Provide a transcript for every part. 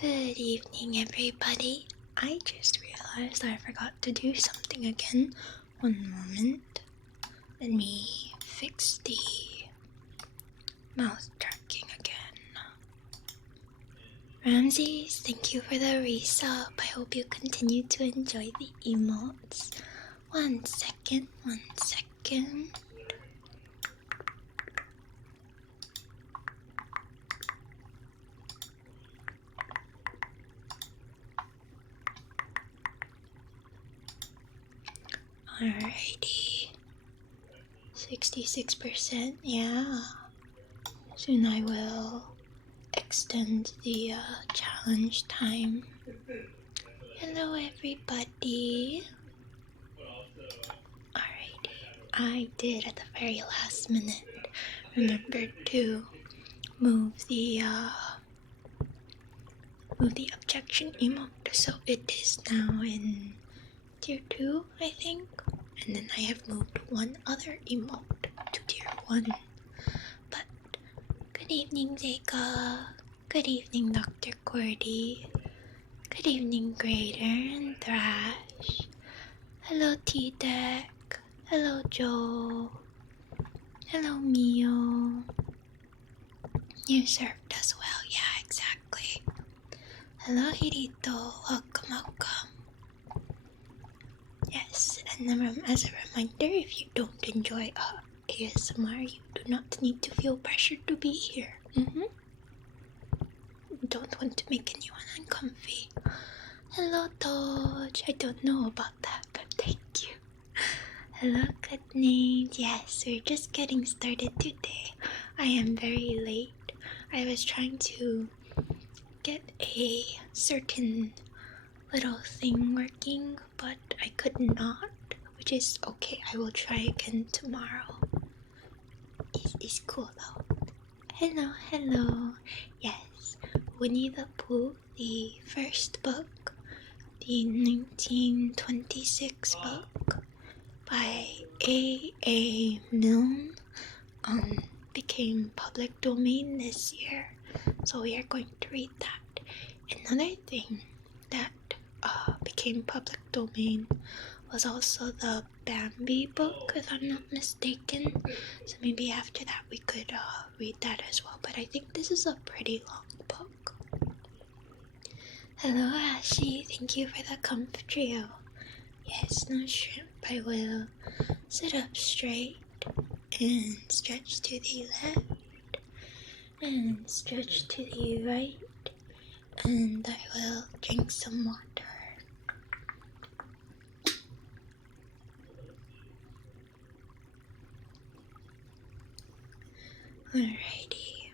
Good evening, everybody. I just realized I forgot to do something again. One moment. Let me fix the mouse tracking again. Ramses, thank you for the resub. I hope you continue to enjoy the emotes. 1 second, 1 second. Alrighty. 66%, yeah. Soon I will extend the challenge time. Hello, everybody. Alrighty. I did at the very last minute remember to move the objection emote, so it is now in tier 2, I think. And then I have moved one other emote to tier 1. But good evening, Zeka. Good evening, Dr. Cordy. Good evening, Grader and Thrash. Hello, T-Deck. Hello, Joe. Hello, Mio. You served as well, yeah, exactly. Hello, Hirito. Welcome, welcome. Yes, and as a reminder, if you don't enjoy ASMR, you do not need to feel pressured to be here. Don't want to make anyone uncomfy. Hello, Dodge. I don't know about that, but thank you. Hello, good names. Yes, we're just getting started today. I am very late. I was trying to get a certain little thing working, but I could not, which is okay. I will try again tomorrow. It's cool though. Hello, hello. Yes, Winnie-the-Pooh, the first book, the 1926 book by A. Milne, became public domain this year, so we are going to read that. Another thing that became public domain was also the Bambi book, if I'm not mistaken. So maybe after that we could read that as well. But I think this is a pretty long book. Hello, Ashy. Thank you for the comfort trio. Yes, no shrimp. I will sit up straight and stretch to the left and stretch to the right, and I will drink some water. Alrighty.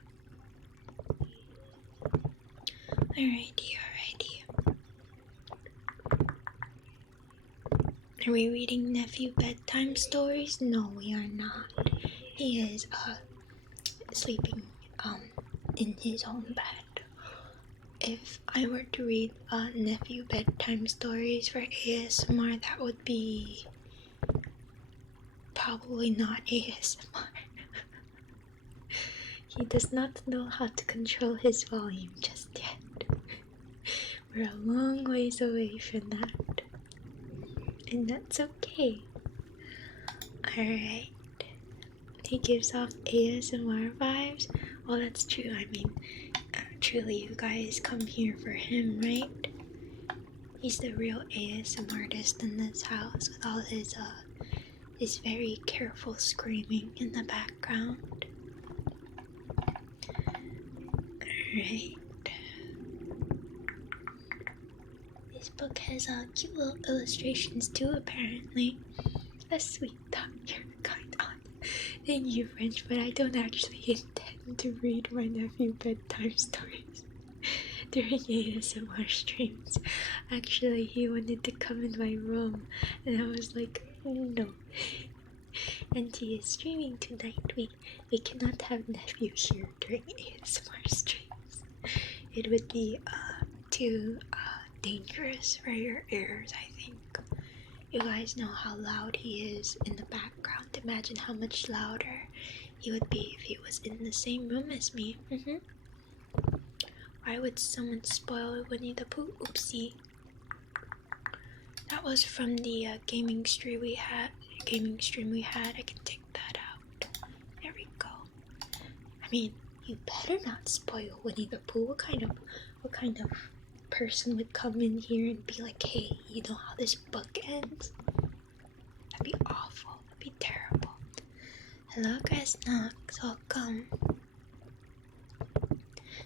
Are we reading nephew bedtime stories? No, we are not. He is sleeping in his own bed. If I were to read nephew bedtime stories for ASMR, that would be probably not ASMR. He does not know how to control his volume just yet. We're a long ways away from that. And that's okay. Alright. He gives off ASMR vibes. Well, that's true. I mean, truly you guys come here for him, right? He's the real ASMR artist in this house with all his very careful screaming in the background. Alright. This book has cute little illustrations too, apparently. A sweet thought, you're kind on. Thank you, French, but I don't actually intend to read my nephew bedtime stories during ASMR streams. Actually, he wanted to come in my room, and I was like, no. And he is streaming tonight. We cannot have nephew here during ASMR streams. It would be too dangerous for your ears, I think. You guys know how loud he is in the background. Imagine how much louder he would be if he was in the same room as me. Why would someone spoil Winnie-the-Pooh? Oopsie. That was from the gaming stream we had. I can take that out. There we go. I mean, you better not spoil Winnie-the-Pooh. What kind of person would come in here and be like, hey, you know how this book ends? That'd be awful. That'd be terrible. Hello, guys. Knox. Welcome.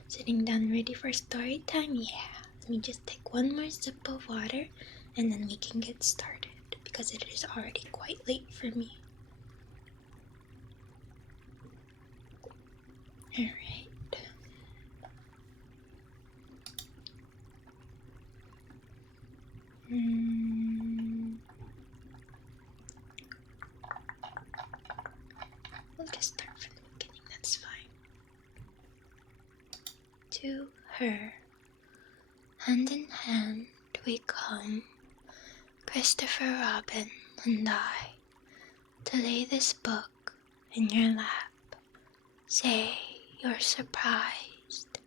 Sitting down ready for story time? Yeah. Let me just take one more sip of water and then we can get started because it is already quite late for me. Alright. We'll just start from the beginning, that's fine. To her, hand in hand we come, Christopher Robin and I, to lay this book in your lap. Say you're surprised.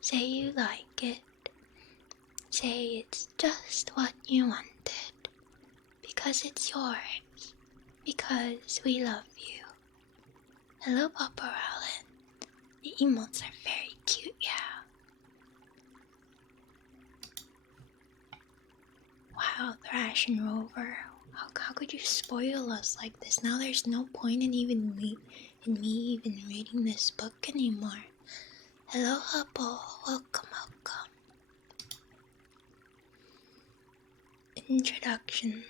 Say you like it. Say it's just what you wanted. Because it's yours. Because we love you. Hello, Papa Rowland. The emotes are very cute, yeah. Wow, Thrash and Rover. How could you spoil us like this? Now there's no point in me even reading this book anymore. Aloha po, welcome, welcome. Introduction.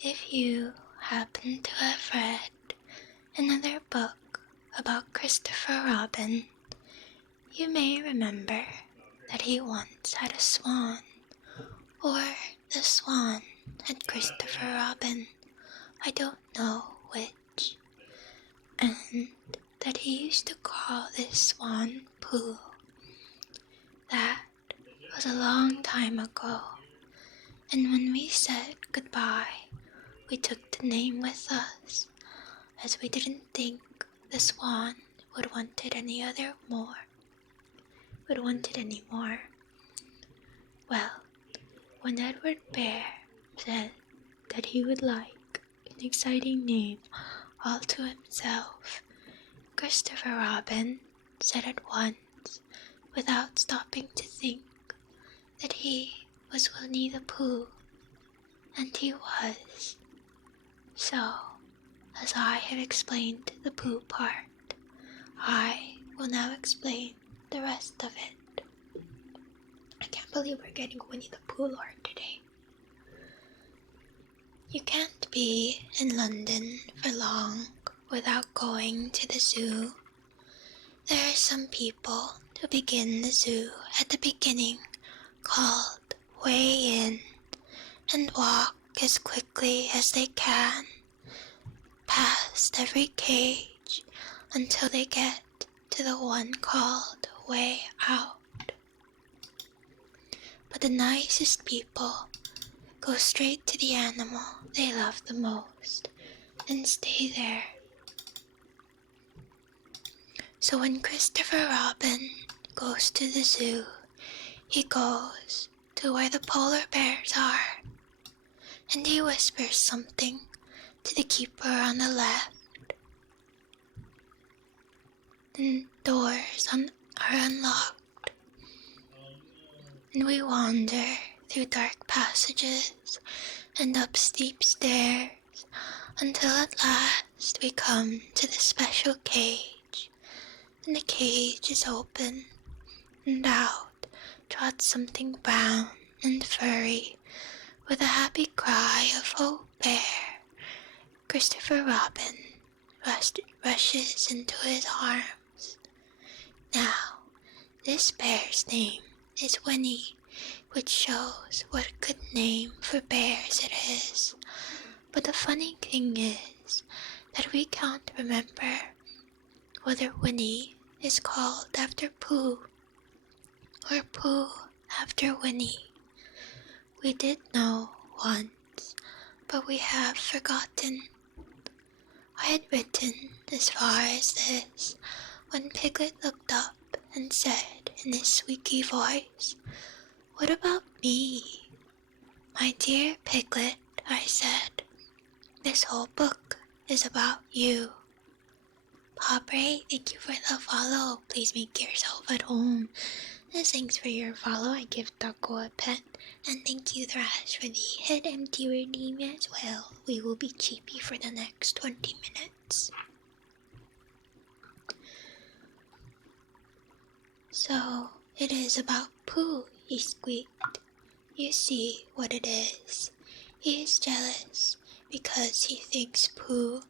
If you happen to have read another book about Christopher Robin, you may remember that he once had a swan, or the swan had Christopher Robin, I don't know which, and that he used to call this swan Pooh. That was a long time ago, and when we said goodbye, we took the name with us, as we didn't think the swan would want it anymore. Well, when Edward Bear said that he would like an exciting name all to himself, Christopher Robin said at once, without stopping to think, that he was Winnie-the-Pooh, and he was. So, as I have explained the Pooh part, I will now explain the rest of it. I can't believe we're getting Winnie-the-Pooh lore today. You can't be in London for long without going to the zoo. There are some people who begin the zoo at the beginning, called way in, and walk as quickly as they can, past every cage, until they get to the one called way out. But the nicest people go straight to the animal they love the most and stay there. So when Christopher Robin goes to the zoo, he goes to where the polar bears are, and he whispers something to the keeper on the left. And doors are unlocked, and we wander through dark passages and up steep stairs until at last we come to the special cage, and the cage is open, and out trots something brown and furry with a happy cry of "Oh, bear!" Christopher Robin rushes into his arms. Now, this bear's name is Winnie, which shows what a good name for bears it is. But the funny thing is that we can't remember whether Winnie is called after Pooh or Pooh after Winnie. We did know once, but we have forgotten. I had written as far as this when Piglet looked up and said in his squeaky voice, "What about me?" "My dear Piglet," I said, "this whole book is about you." Pobre, thank you for the follow. Please make yourself at home. And thanks for your follow. I give Taco a pet. And thank you, Thrash, for the head empty redeem as well. We will be cheapy for the next 20 minutes. So, it is about Pooh, he squeaked. You see what it is. He is jealous because he thinks Pooh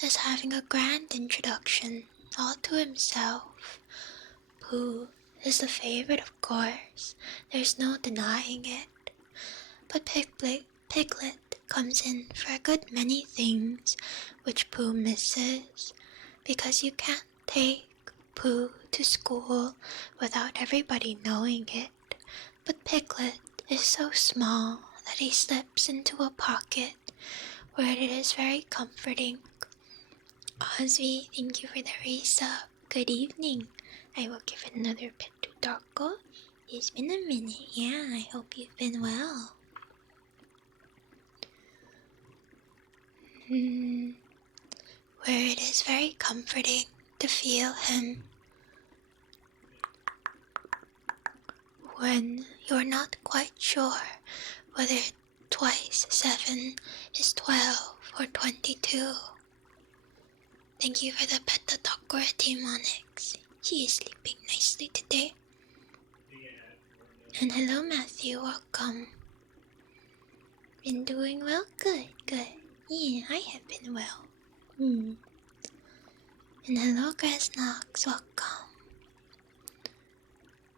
is having a grand introduction all to himself. Pooh is the favorite, of course. There's no denying it. But Piglet comes in for a good many things which Pooh misses, because you can't take Pooh to school without everybody knowing it. But Piglet is so small that he slips into a pocket where it is very comforting. Ozzy, thank you for the resub. Good evening. I will give another pet to Taco. It's been a minute. Yeah, I hope you've been well. Where it is very comforting to feel him. When you're not quite sure whether twice 7 is 12 or 22. Thank you for the pet Taco Demonix. She is sleeping nicely today. And hello, Matthew. Welcome. Been doing well? Good, good. Yeah, I have been well. And hello, Grasnox. Welcome.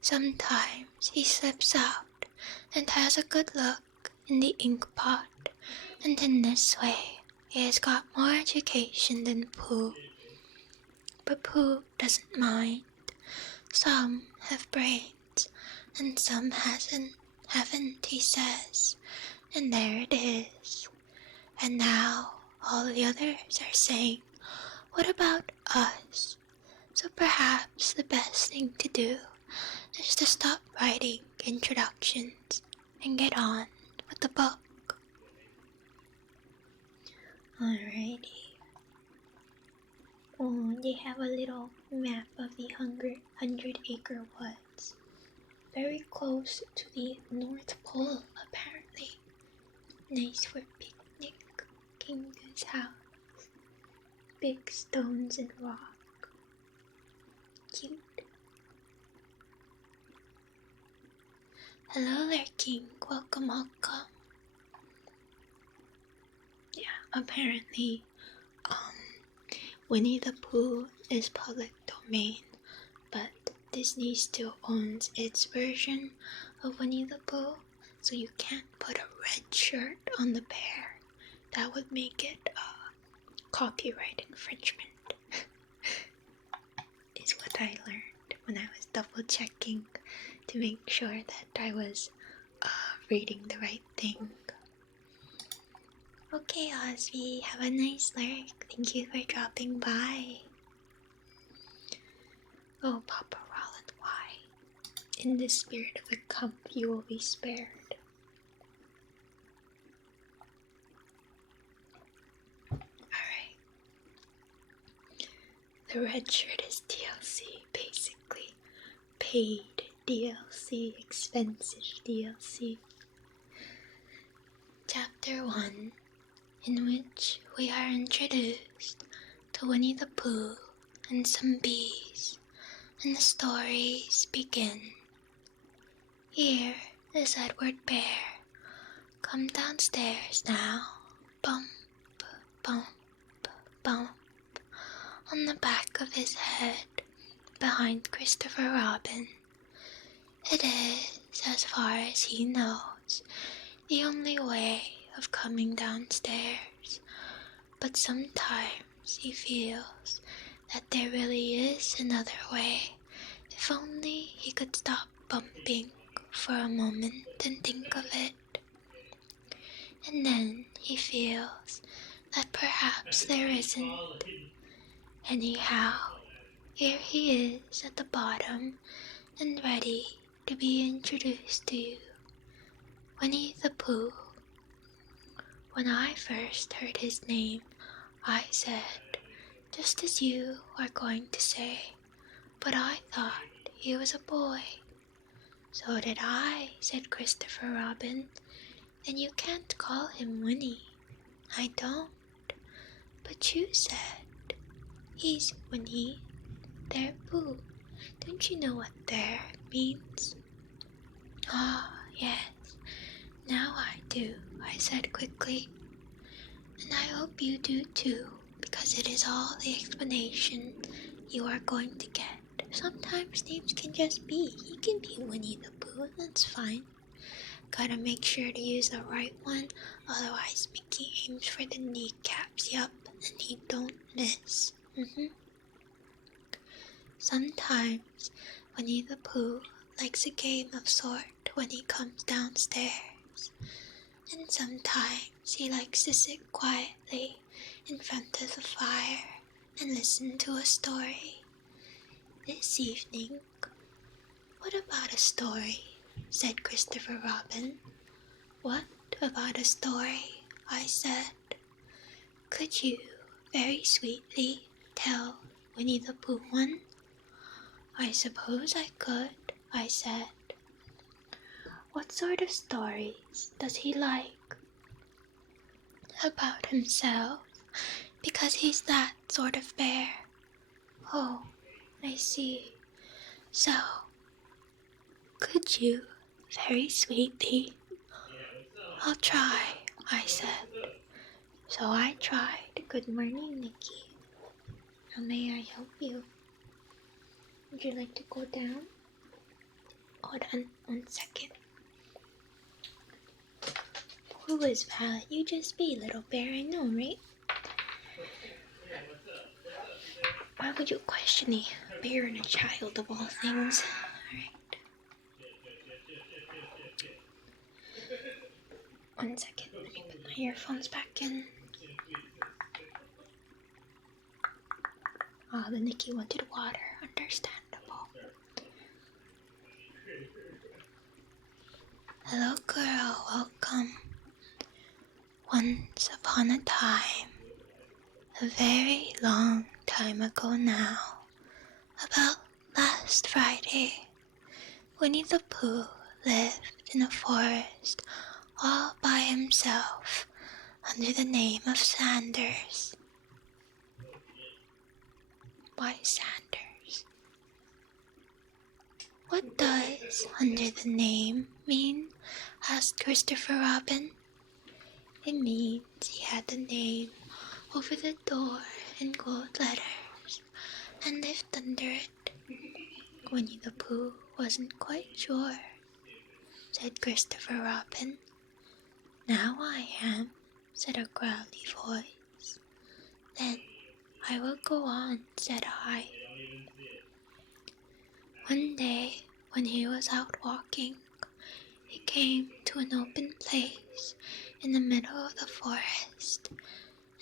Sometimes he slips out and has a good look in the ink pot, and in this way he has got more education than Pooh. But Pooh doesn't mind. Some have brains, and some haven't, he says. And there it is. And now all the others are saying, what about us? So perhaps the best thing to do is to stop writing introductions and get on with the book. Alrighty. Oh, they have a little map of the 100-acre woods. Very close to the North Pole, apparently. Nice for picnic. Kingu's house. Big stones and rock. Cute. Hello there, King. Welcome, welcome. Yeah, apparently, Winnie-the-Pooh is public domain, but Disney still owns its version of Winnie-the-Pooh, so you can't put a red shirt on the bear. That would make it copyright infringement, is what I learned when I was double checking to make sure that I was reading the right thing. Okay, Osby, have a nice lurk. Thank you for dropping by. Oh, Papa Roland, why? In the spirit of the cup, you will be spared. Alright. The red shirt is DLC, basically. Paid DLC, expensive DLC. Chapter 1, in which we are introduced to Winnie-the-Pooh and some bees, and the stories begin. Here is Edward Bear. Come downstairs now. Bump, bump, bump. On the back of his head, behind Christopher Robin. It is, as far as he knows, the only way of coming downstairs. But sometimes he feels that there really is another way. If only he could stop bumping for a moment and think of it. And then he feels that perhaps there isn't. Anyhow, here he is at the bottom and ready to be introduced to you. Winnie-the-Pooh. When I first heard his name, I said, just as you are going to say, but I thought he was a boy. So did I, said Christopher Robin. Then you can't call him Winnie. I don't. But you said, he's Winnie, their Pooh. Don't you know what there means? Ah, yes. Now I do, I said quickly. And I hope you do too, because it is all the explanation you are going to get. Sometimes names can just be. He can be Winnie-the-Pooh, that's fine. Gotta make sure to use the right one, otherwise Mickey aims for the kneecaps, yup, and he don't miss. Sometimes Winnie-the-Pooh likes a game of sort when he comes downstairs, and sometimes he likes to sit quietly in front of the fire and listen to a story. This evening, what about a story? Said Christopher Robin. What about a story? I said. Could you, very sweetly, tell Winnie-the-Pooh one? I suppose I could, I said. What sort of stories does he like? About himself, because he's that sort of bear. Oh, I see. So, could you, very sweetly, I'll try, I said. So I tried. Good morning, Nikki. How may I help you? Would you like to go down? Hold on 1 second. Who is valid? You just be, little bear, I know, right? Why would you question a bear and a child of all things? Alright. 1 second, let me put my earphones back in. Oh, the Nikki wanted water. Understandable. Hello, girl. Welcome. Once upon a time, a very long time ago now, about last Friday, Winnie-the-Pooh lived in a forest all by himself under the name of Sanders. Why Sanders? What does under the name mean? Asked Christopher Robin. It means he had the name over the door in gold letters and lived under it. Winnie-the-Pooh wasn't quite sure, said Christopher Robin. Now I am, said a growly voice. Then I will go on, said I. One day, when he was out walking, he came to an open place in the middle of the forest,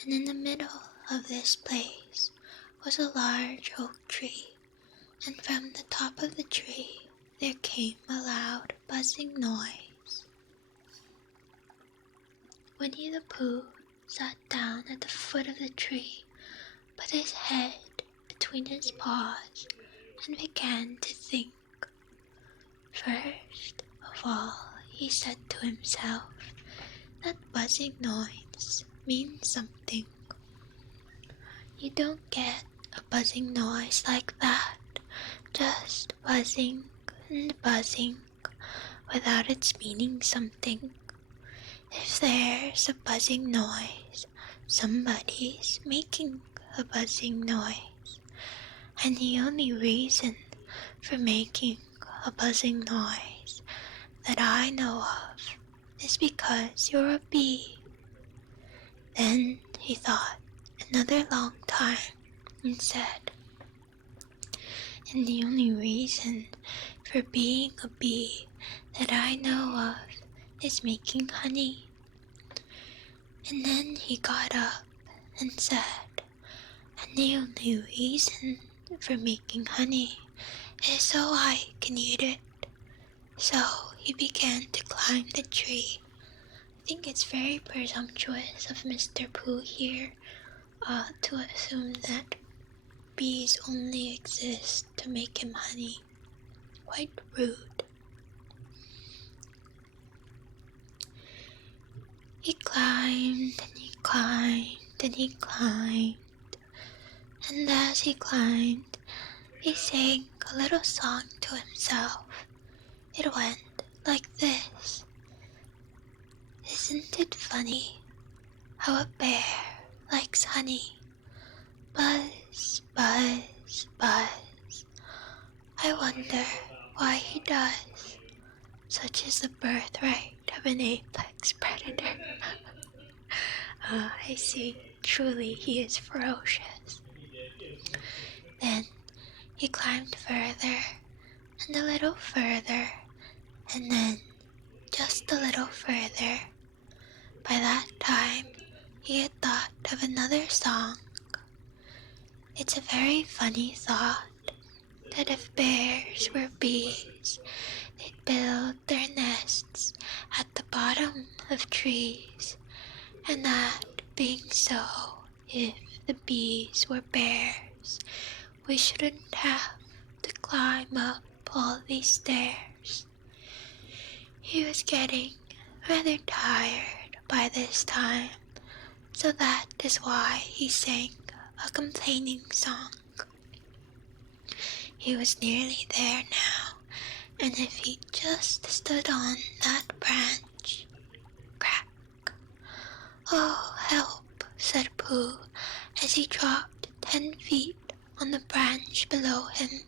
and in the middle of this place was a large oak tree, and from the top of the tree there came a loud buzzing noise. Winnie-the-Pooh sat down at the foot of the tree, put his head between his paws, and began to think. First of all, he said to himself, that buzzing noise means something. You don't get a buzzing noise like that, just buzzing and buzzing, without its meaning something. If there's a buzzing noise, somebody's making a buzzing noise, and the only reason for making a buzzing noise that I know of is because you're a bee. Then he thought another long time and said, and the only reason for being a bee that I know of is making honey. And then he got up and said, and the only reason for making honey is so I can eat it. So he began to climb the tree. I think it's very presumptuous of Mr. Pooh here to assume that bees only exist to make him honey. Quite rude. He climbed and he climbed and he climbed, and as he climbed, he sang a little song to himself. It went like this. Isn't it funny how a bear likes honey? Buzz, buzz, buzz. I wonder why he does. Such is the birthright of an apex predator. I see. Truly, he is ferocious. Then he climbed further, and a little further, and then just a little further. By that time, he had thought of another song. It's a very funny thought that if bears were bees, they'd build their nests at the bottom of trees, and that being so, if the bees were bears, we shouldn't have to climb up all these stairs. He was getting rather tired by this time, so that is why he sang a complaining song. He was nearly there now, and if he just stood on that branch, crack. "Oh, help," said Pooh, as he dropped 10 feet on the branch below him.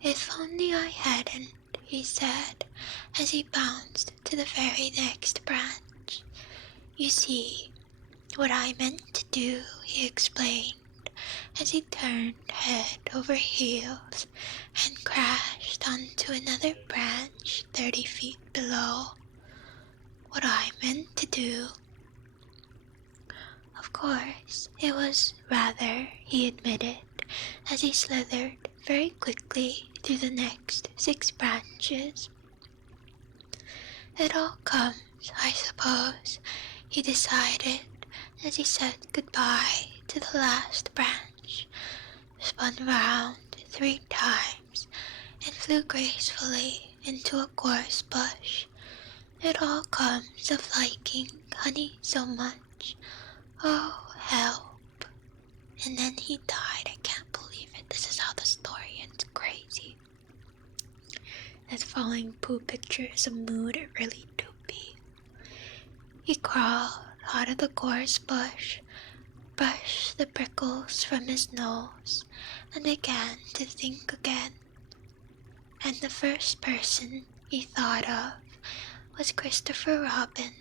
"If only I hadn't," he said, as he bounced to the very next branch. "You see, what I meant to do," he explained, as he turned head over heels and crashed onto another branch 30 feet below. "What I meant to do." Of course, it was rather, he admitted, as he slithered very quickly through the next 6 branches. "It all comes, I suppose," he decided, as he said goodbye to the last branch, spun round 3 times, and flew gracefully into a gorse bush. "It all comes of liking honey so much. Oh, help." And then he died. I can't believe it. This is how the story ends. Crazy. That falling Pooh picture is a mood, it really do be. He crawled out of the gorse bush, brushed the prickles from his nose, and began to think again. And the first person he thought of was Christopher Robin.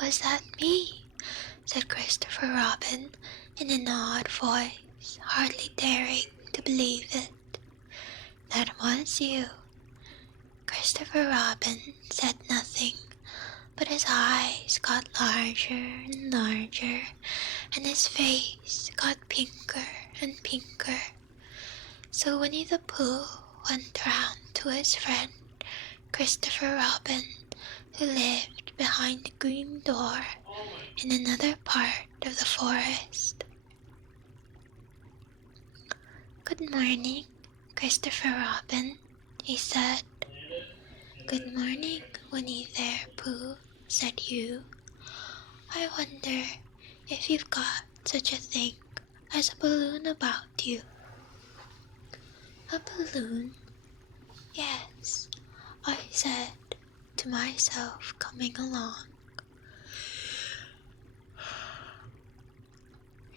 "Was that me?" said Christopher Robin in an odd voice, hardly daring to believe it. "That was you." Christopher Robin said nothing, but his eyes got larger and larger, and his face got pinker and pinker. So Winnie-the-Pooh went round to his friend Christopher Robin, who lived behind the green door in another part of the forest. "Good morning, Christopher Robin," he said. "Good morning, Winnie-the-Pooh," said Hugh. "I wonder if you've got such a thing as a balloon about you." "A balloon? Yes," I said to myself coming along.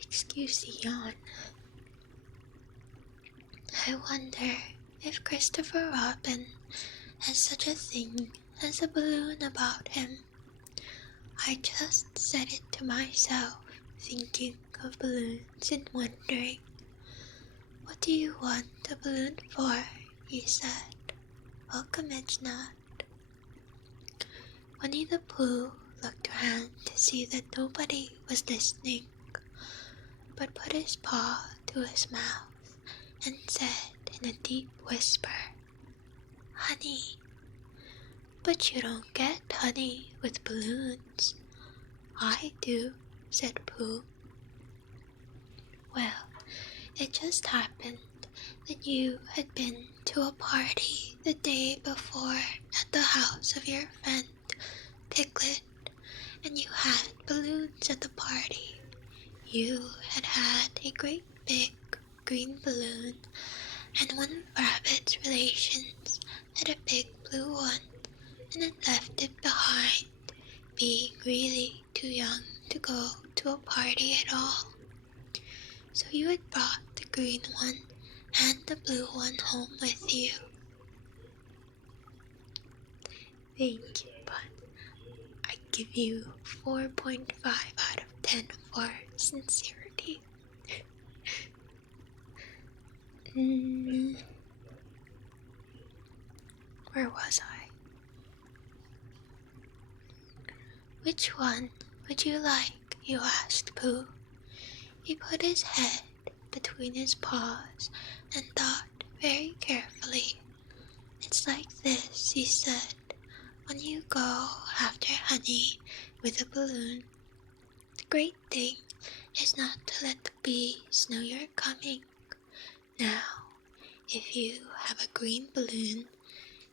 Excuse the yawn. I wonder if Christopher Robin has such a thing as a balloon about him. I just said it to myself, thinking of balloons and wondering. "What do you want a balloon for?" he said. "Welcome, Edgenut." Winnie-the-Pooh looked around to see that nobody was listening, but put his paw to his mouth and said in a deep whisper, "Honey." "But you don't get honey with balloons." "I do," said Pooh. "Well, it just happened that you had been to a party the day before at the house of your friend Piglet, and you had balloons at the party. You had had a great big green balloon, and one of Rabbit's relations had a big blue one, and had left it behind, being really too young to go to a party at all. So you had brought the green one and the blue one home with you." Thank you, Bun. I give you 4.5 out of 10 for sincerity. Where was I? "Which one would you like?" you asked Pooh. He put his head between his paws and thought very carefully. "It's like this," he said. "When you go after honey with a balloon, the great thing is not to let the bees know you're coming. Now, if you have a green balloon,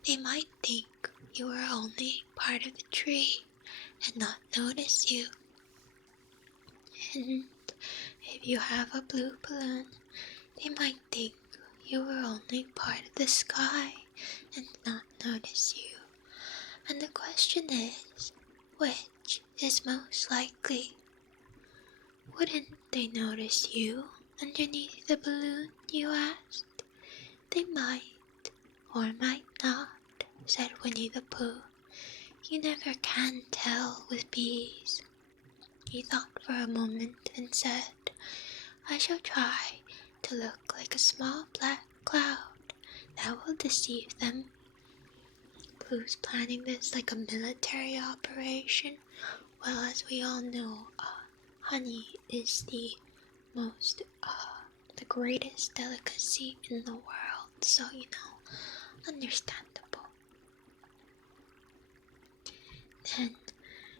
they might think you are only part of the tree and not notice you." And if you have a blue balloon, they might think you were only part of the sky and not notice you. And the question is, which is most likely? Wouldn't they notice you underneath the balloon, you asked? They might, or might not, said Winnie the Pooh. You never can tell with bees. He thought for a moment and said, I shall try to look like a small black cloud. That will deceive them. Pooh's planning this like a military operation. Well, as we all know, honey is the greatest delicacy in the world, so understandable. Then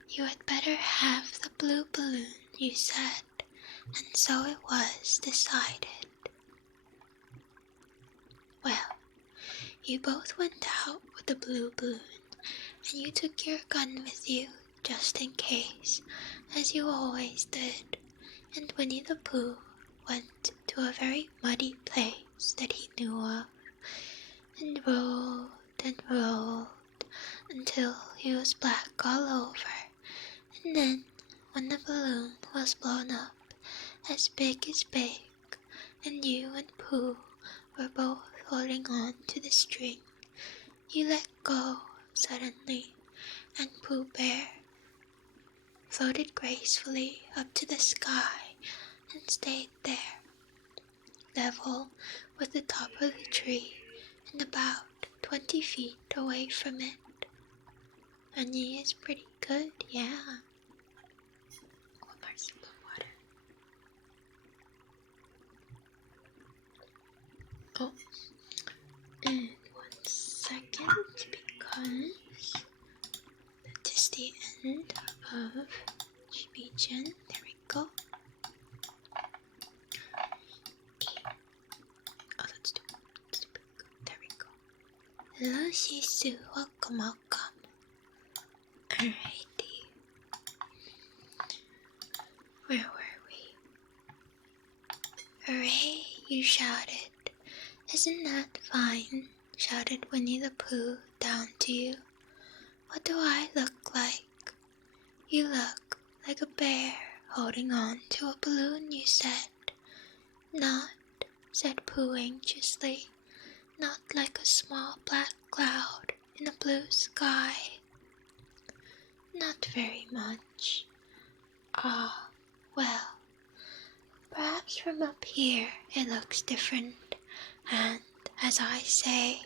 you had better have the blue balloon, you said, and so it was decided. Well, you both went out with the blue balloon, and you took your gun with you just in case, as you always did, and Winnie the Pooh went to a very muddy place that he knew of, and rode until he was black all over, and then when the balloon was blown up as big as big, and you and Pooh were both holding on to the string, you let go suddenly, and Pooh Bear floated gracefully up to the sky and stayed there, level with the top of the tree and about 20 feet away from it. Honey is pretty good, yeah. One more sip of water. Oh, and 1 second, because that is the end of Chibi-chan. There we go. Oh, that's too big. There we go. Hello, Shisu. Welcome, welcome. Alrighty. Where were we? Hooray, you shouted. Isn't that fine? Shouted Winnie the Pooh down to you. What do I look like? You look like a bear holding on to a balloon, you said. Not, said Pooh anxiously, not like a small black cloud in a blue sky. Not very much. Ah, well, perhaps from up here it looks different, and as I say,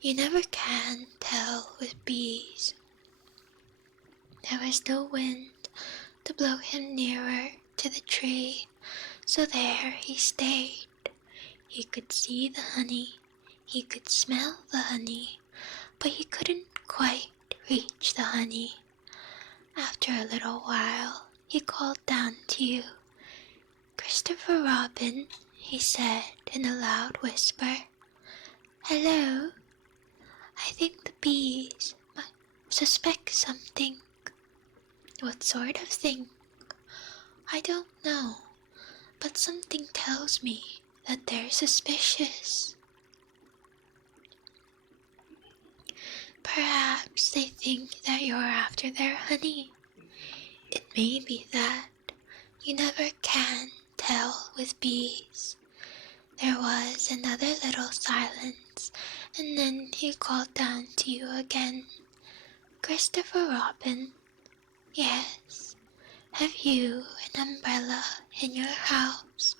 you never can tell with bees. There was no wind to blow him nearer to the tree, so there he stayed. He could see the honey, he could smell the honey, but he couldn't quite reach the honey. After a little while, he called down to you. Christopher Robin, he said in a loud whisper. Hello? I think the bees might suspect something. What sort of thing? I don't know, but something tells me that they're suspicious. Perhaps they think that you're after their honey. It may be that. You never can tell with bees. There was another little silence, and then he called down to you again. Christopher Robin. Yes. Have you an umbrella in your house?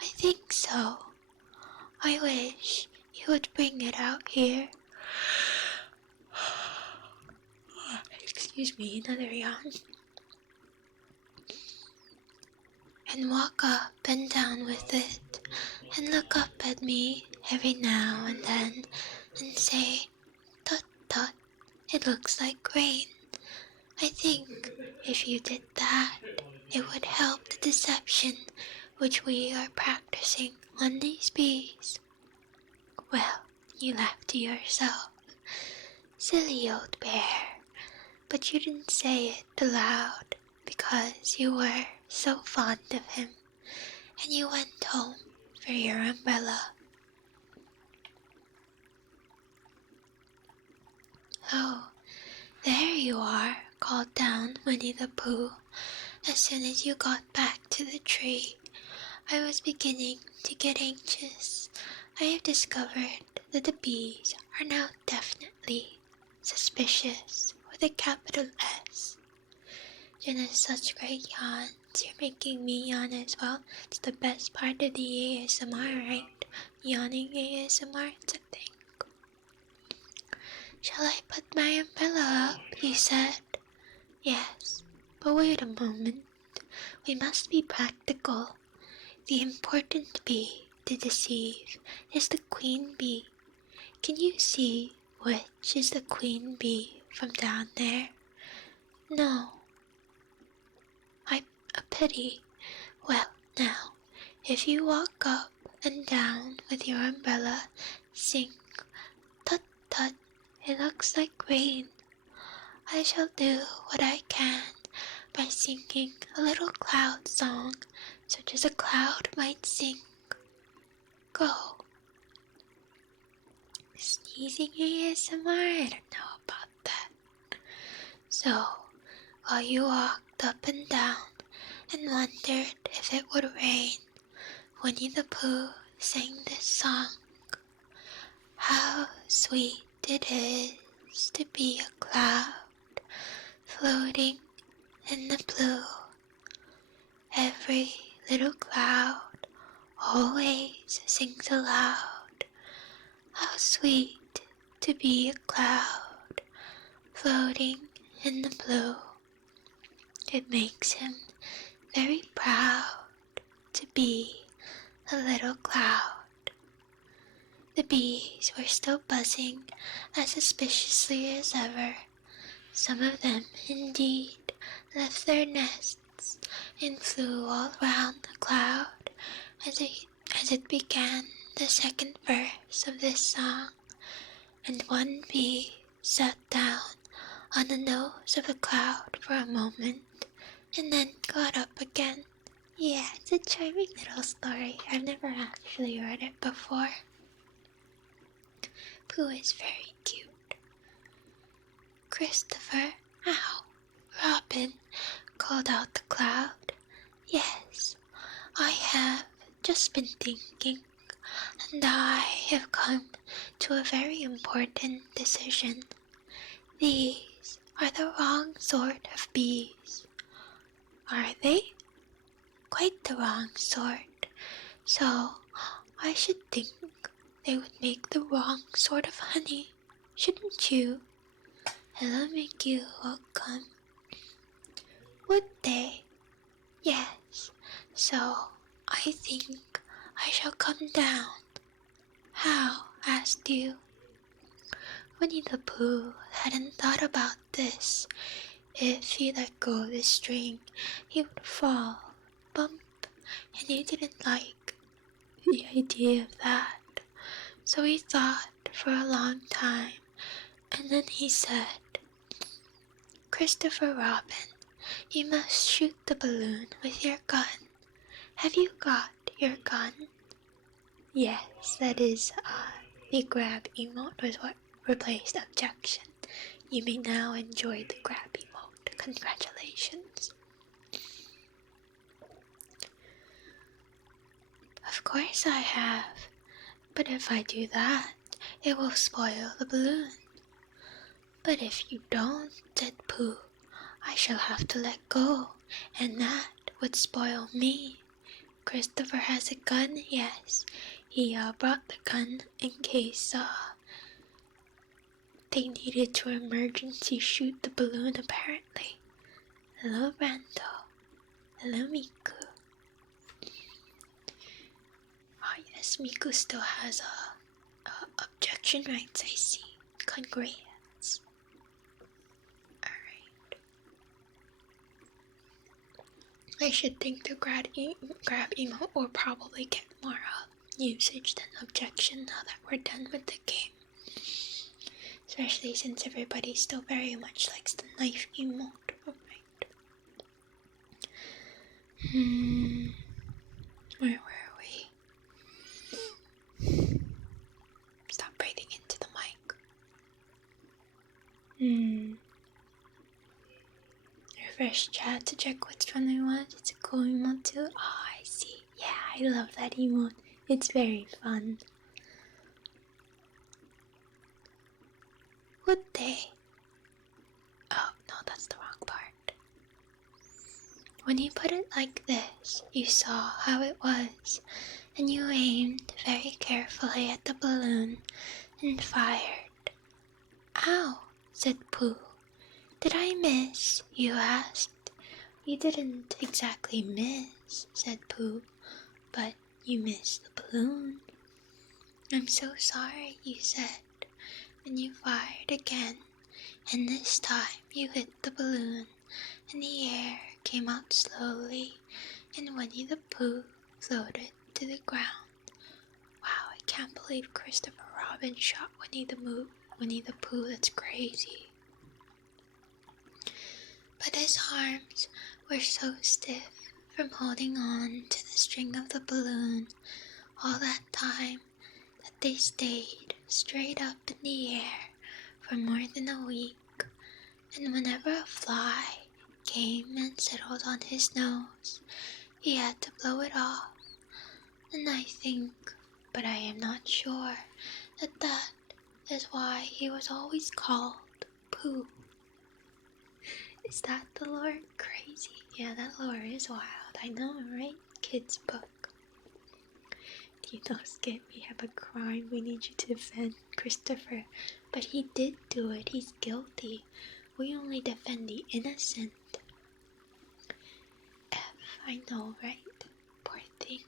I think so. I wish you would bring it out here. Excuse me, another yawn. And walk up and down with it, and look up at me every now and then, and say, tut tut, it looks like rain. I think if you did that, it would help the deception which we are practicing on these bees. Well, you laughed to yourself. Silly old bear. But you didn't say it aloud because you were so fond of him, and you went home for your umbrella. Oh, there you are, called down Winnie-the-Pooh as soon as you got back to the tree. I was beginning to get anxious. I have discovered that the bees are now definitely suspicious with a capital S. Jen has such great yawns. You're making me yawn as well. It's the best part of the ASMR, right? Yawning ASMR, it's a thing. Shall I put my umbrella up? You said. Yes, but wait a moment. We must be practical. The important bee to deceive is the queen bee. Can you see which is the queen bee from down there? No. A pity. Well, now, if you walk up and down with your umbrella, sing tut tut, it looks like rain. I shall do what I can by singing a little cloud song, such as a cloud might sing. Go. Sneezing ASMR, I don't know about that. So, while you walked up and down and wondered if it would rain, Winnie-the-Pooh sang this song. How sweet it is to be a cloud floating in the blue. Every little cloud always sings aloud. How sweet to be a cloud floating in the blue. It makes him very proud to be a little cloud. The bees were still buzzing as suspiciously as ever. Some of them, indeed, left their nests and flew all round the cloud as it began the second verse of this song, and one bee sat down on the nose of the cloud for a moment and then got up again. Yeah, it's a charming little story. I've never actually read it before. Pooh is very cute. Christopher, ow, Robin, called out the cloud. Yes, I have just been thinking, and I have come to a very important decision. These are the wrong sort of bees. Are they? Quite the wrong sort. So, I should think they would make the wrong sort of honey, shouldn't you? It'll make you welcome. Would they? Yes. So, I think I shall come down. How? Asked you. Winnie-the-Pooh hadn't thought about this. If he let go of the string, he would fall, bump, and he didn't like the idea of that. So he thought for a long time, and then he said, Christopher Robin, you must shoot the balloon with your gun. Have you got your gun? Yes, that is, the grab emote was what replaced objection. You may now enjoy the grab emote. Congratulations. Of course I have, but if I do that, it will spoil the balloon. But if you don't, said Pooh, I shall have to let go, and that would spoil me. Christopher has a gun, yes. He brought the gun in case they needed to emergency shoot the balloon, apparently. Hello, Randall. Hello, Miku. Oh yes, Miku still has objection rights, I see. Congrats. Alright. I should think the grab emote will probably get more usage than objection now that we're done with the game. Especially since everybody still very much likes the knife emote. Alright. Where were we? Stop breathing into the mic. Refresh chat to check which one I want. It's a cool emote too. Oh, I see. Yeah, I love that emote. It's very fun. Would they? Oh, no, that's the wrong part. When you put it like this, you saw how it was, and you aimed very carefully at the balloon and fired. Ow, said Pooh. Did I miss? You asked. You didn't exactly miss, said Pooh, but you missed the balloon. I'm so sorry, you said, and you fired again, and this time you hit the balloon, and the air came out slowly, and Winnie-the-Pooh floated to the ground. Wow, I can't believe Christopher Robin shot Winnie-the-Pooh, that's crazy. But his arms were so stiff from holding on to the string of the balloon all that time that they stayed straight up in the air for more than a week, and whenever a fly came and settled on his nose, he had to blow it off, and I think, but I am not sure, that is why he was always called Pooh. Is that the lore? Crazy. Yeah, that lore is wild. I know, right? Kid's book. Don't get me have a crime. We need you to defend Christopher. But he did do it. He's guilty. We only defend the innocent. I know, right? Poor thing.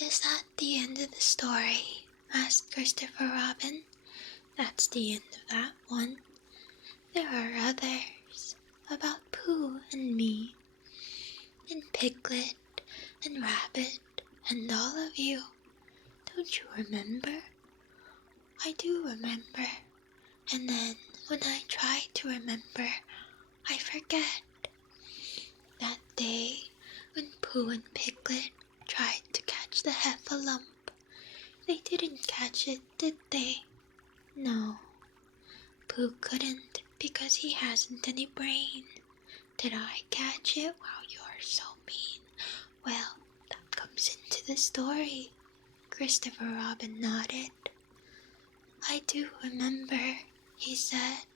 Is that the end of the story? Asked Christopher Robin. That's the end of that one. There are others about Pooh and me, and Piglet, and Rabbit, and all of you. Don't you remember? I do remember. And then when I try to remember, I forget. That day when Pooh and Piglet tried to catch the heffalump, they didn't catch it, did they? No. Pooh couldn't because he hasn't any brain. Did I catch it? Wow, you are so mean. Well, that comes into the story. Christopher Robin nodded. I do remember, he said,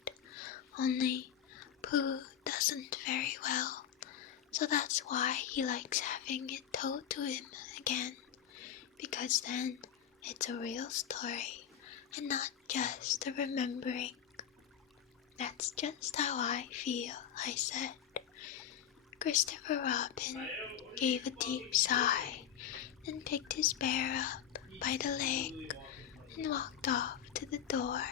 only Pooh doesn't very well, so that's why he likes having it told to him again, because then it's a real story and not just a remembering. That's just how I feel, I said. Christopher Robin gave a deep sigh and picked his bear up by the leg and walked off to the door,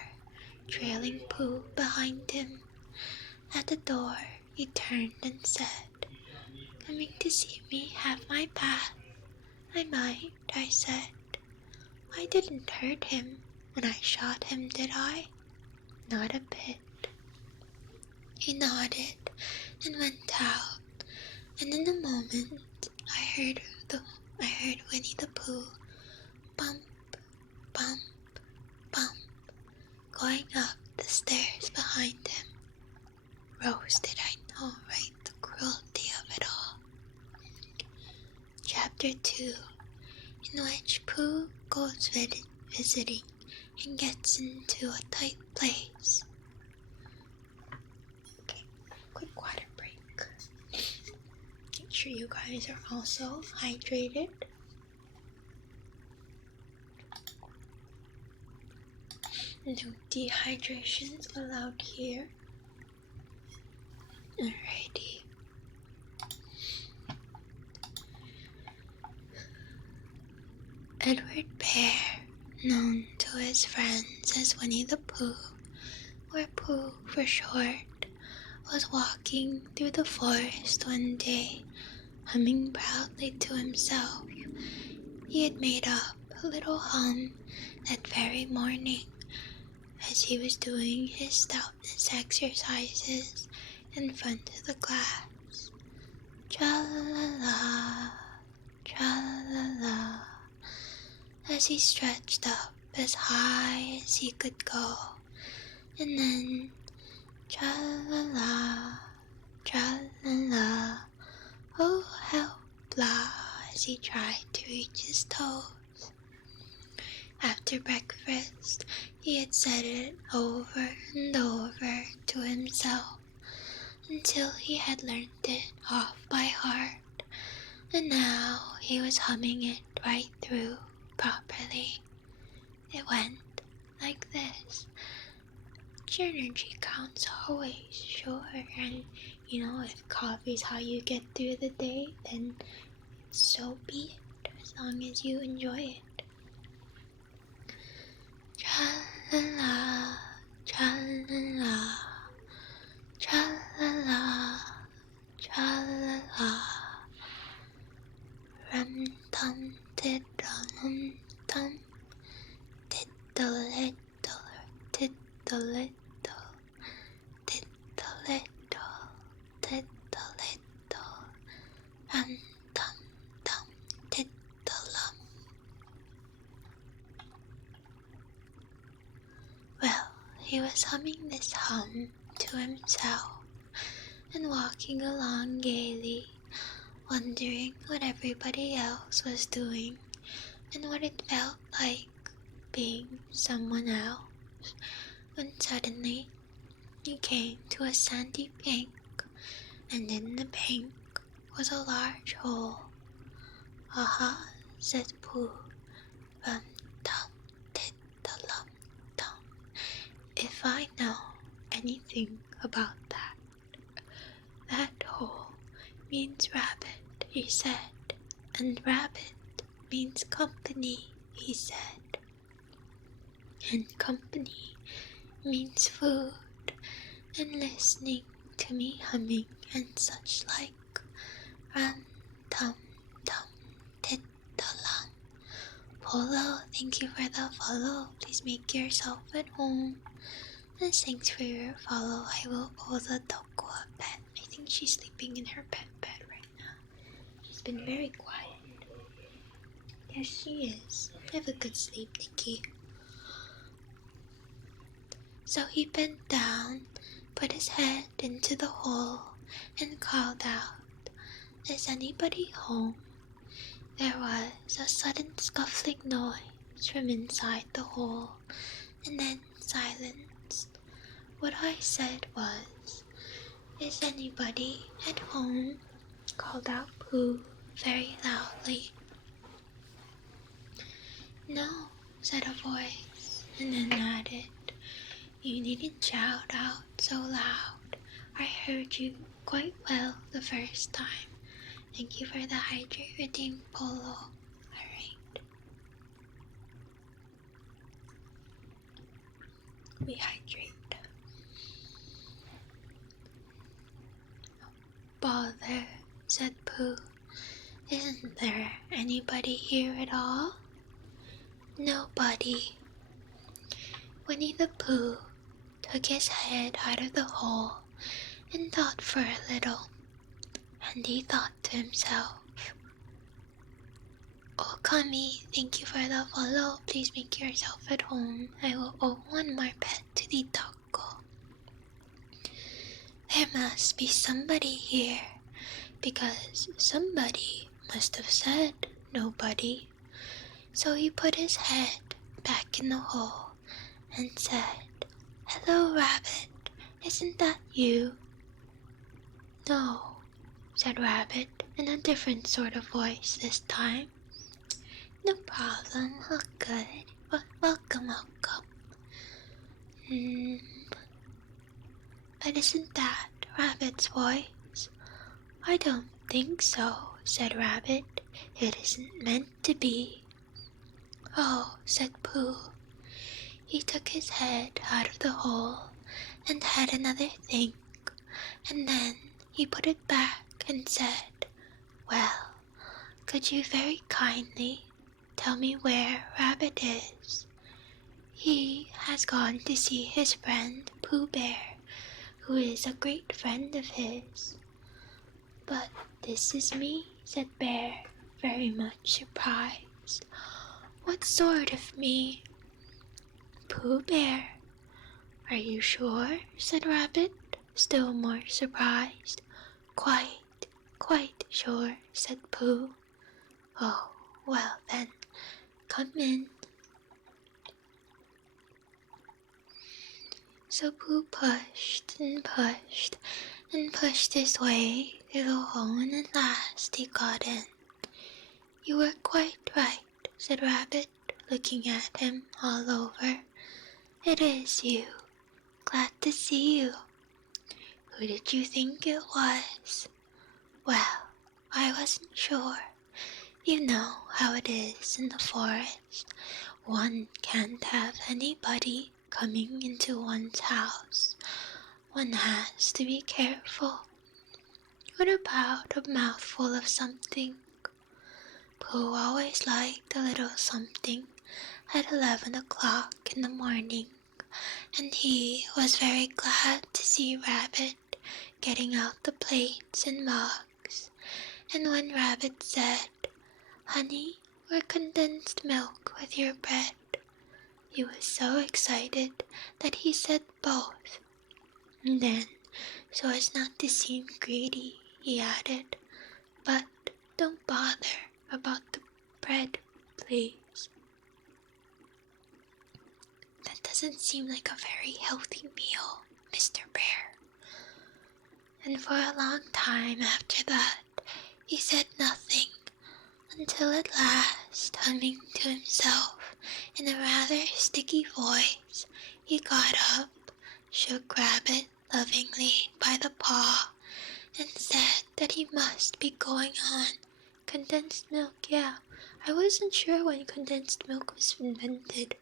trailing Pooh behind him. At the door, he turned and said, "Coming to see me have my bath?" "I might," I said. "I didn't hurt him when I shot him, did I?" "Not a bit." He nodded and went out, and in a moment I heard Winnie-the-Pooh bump, bump, bump, going up the stairs behind him. Roasted, I know, right? The cruelty of it all. Chapter 2, in which Pooh goes visiting and gets into a tight place. Okay, quick water break. Make sure you guys are also hydrated. No dehydrations allowed here. Alrighty. Edward Bear, known to his friends as Winnie-the-Pooh, or Pooh for short, was walking through the forest one day, humming proudly to himself. He had made up a little hum that very morning as he was doing his stoutness exercises in front of the glass. Tra-la-la, tra-la-la, as he stretched up as high as he could go, and then tra-la-la, tra-la-la, oh help la, as he tried to reach his toes. After breakfast, he had said it over and over to himself until he had learnt it off by heart, and now he was humming it right through properly. It went like this. Your energy counts always, sure, and if coffee's how you get through the day, then so be it, as long as you enjoy it. Tra-la-la, tra-la-la, tra-la-la, tra-la-la, rum-tum, tid-rum-tum, tiddle-iddle, tiddle-iddle, tiddle-iddle, tiddle-iddle, rum-tum-tum, tiddle-um. Well, he was humming this hum to himself and walking along gaily, wondering what everybody else was doing and what it felt like being someone else, when suddenly he came to a sandy bank, and in the bank was a large hole. "Aha," said Pooh, "rum-tum, tiddle-um-tum. If I know anything about that. That hole means rabbit," he said, "and rabbit means company," he said, "and company means food, and listening to me humming and such like. Rum-tum-tum, tiddle-um. Polo, thank you for the follow. Please make yourself at home. And thanks for your follow. I will pull the Toko a bed. I think she's sleeping in her pet bed right now. She's been very quiet. Yes, she is. Have a good sleep, Nikki. So he bent down, put his head into the hole, and called out, "Is anybody home?" There was a sudden scuffling noise from inside the hole, and then silence. What I said was, "Is anybody at home?" called out Pooh very loudly. "No," said a voice, and then added, "You needn't shout out so loud. I heard you quite well the first time. Thank you for the hydrate redeem, Polo." Alright. We hydrate. "Bother," said Pooh. "Isn't there anybody here at all?" "Nobody." Winnie-the-Pooh took his head out of the hole and thought for a little, and he thought to himself, "Oh, Kami, thank you for the follow. Please make yourself at home. I will owe one more pet to the taco. There must be somebody here, because somebody must have said nobody." So he put his head back in the hole and said, "Hello, Rabbit. Isn't that you?" "No," said Rabbit in a different sort of voice this time. "No problem, all good. Welcome, welcome." But isn't that Rabbit's voice?" "I don't think so," said Rabbit. "It isn't meant to be." "Oh," said Pooh. He took his head out of the hole and had another think, and then he put it back and said, "Well, could you very kindly tell me where Rabbit is?" "He has gone to see his friend Pooh Bear, who is a great friend of his." But this is me, said Bear, very much surprised. What sort of me? Pooh Bear. Are you sure? Said Rabbit, still more surprised. Quite sure, said Pooh. Oh, well then, come in. So Pooh pushed and pushed and pushed his way through the hole, and at last he got in. You were quite right, said Rabbit, looking at him all over. It is you. Glad to see you. Who did you think it was? Well, I wasn't sure. You know how it is in the forest. One can't have anybody coming into one's house. One has to be careful. What about a mouthful of something? Pooh always liked a little something at 11 o'clock in the morning, and he was very glad to see Rabbit getting out the plates and mugs. And when Rabbit said, "Honey or condensed milk with your bread," he was so excited that he said both. And then, so as not to seem greedy, he added, "But don't bother about the bread, please." That doesn't seem like a very healthy meal, Mr. Bear. And for a long time after that, he said nothing, until at last, humming to himself in a rather sticky voice, he got up, shook Rabbit lovingly by the paw, and said that he must be going on. Condensed milk, yeah. I wasn't sure when condensed milk was invented.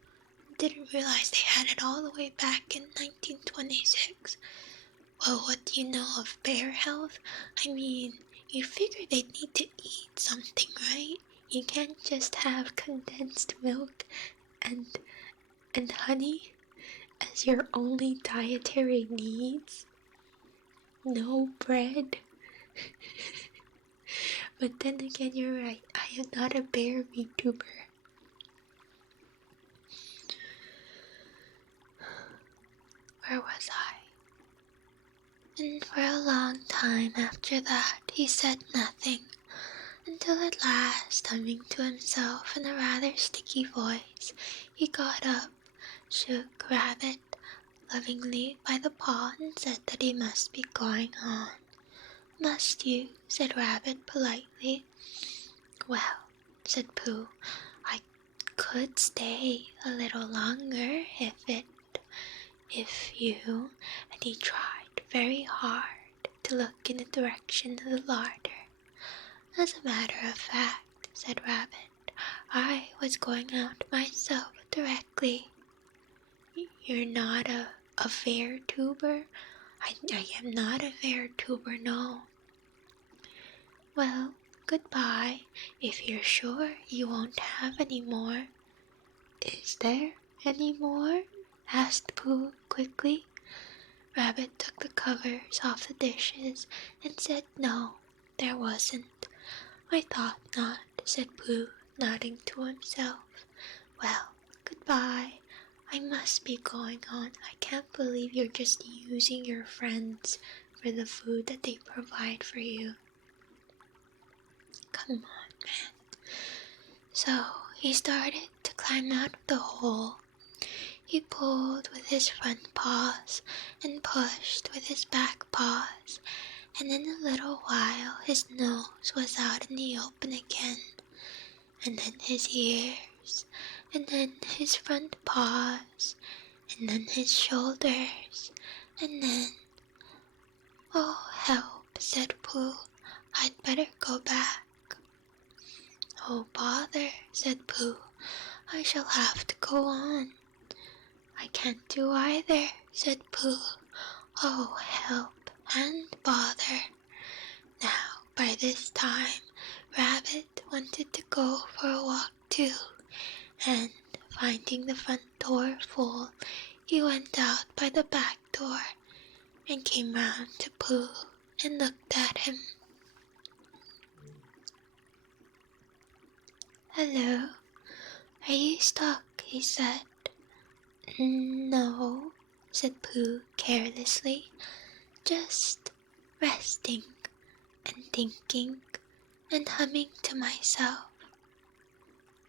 Didn't realize they had it all the way back in 1926. Well, what do you know of bear health? I mean, you figure they'd need to eat something, right? You can't just have condensed milk and honey as your only dietary needs. No bread. But then again, you're right. I am not a bear VTuber. Where was I? And for a long time after that, he said nothing, until at last, humming to himself in a rather sticky voice, he got up, shook Rabbit lovingly by the paw, and said that he must be going on. "Must you?" said Rabbit politely. "Well," said Pooh, "I could stay a little longer if you," and he tried very hard to look in the direction of the larder. "As a matter of fact," said Rabbit, "I was going out myself directly." "You're not a tuber?" I am not a tuber, no." "Well, goodbye, if you're sure you won't have any more." "Is there any more?" asked Pooh quickly. Rabbit took the covers off the dishes and said no, there wasn't. "I thought not," said Pooh, nodding to himself. "Well, goodbye. I must be going on. I can't believe you're just using your friends for the food that they provide for you. Come on, man." So he started to climb out of the hole. He pulled with his front paws and pushed with his back paws, and in a little while his nose was out in the open again, and then his ears, and then his front paws, and then his shoulders, and then... "Oh, help," said Pooh. "I'd better go back." "Oh, bother," said Pooh. "I shall have to go on." "I can't do either," said Pooh. "Oh, help and bother." Now, by this time, Rabbit wanted to go for a walk too, and finding the front door full, he went out by the back door and came round to Pooh and looked at him. Hello, are you stuck? He said. No, said Pooh carelessly, just resting and thinking and humming to myself.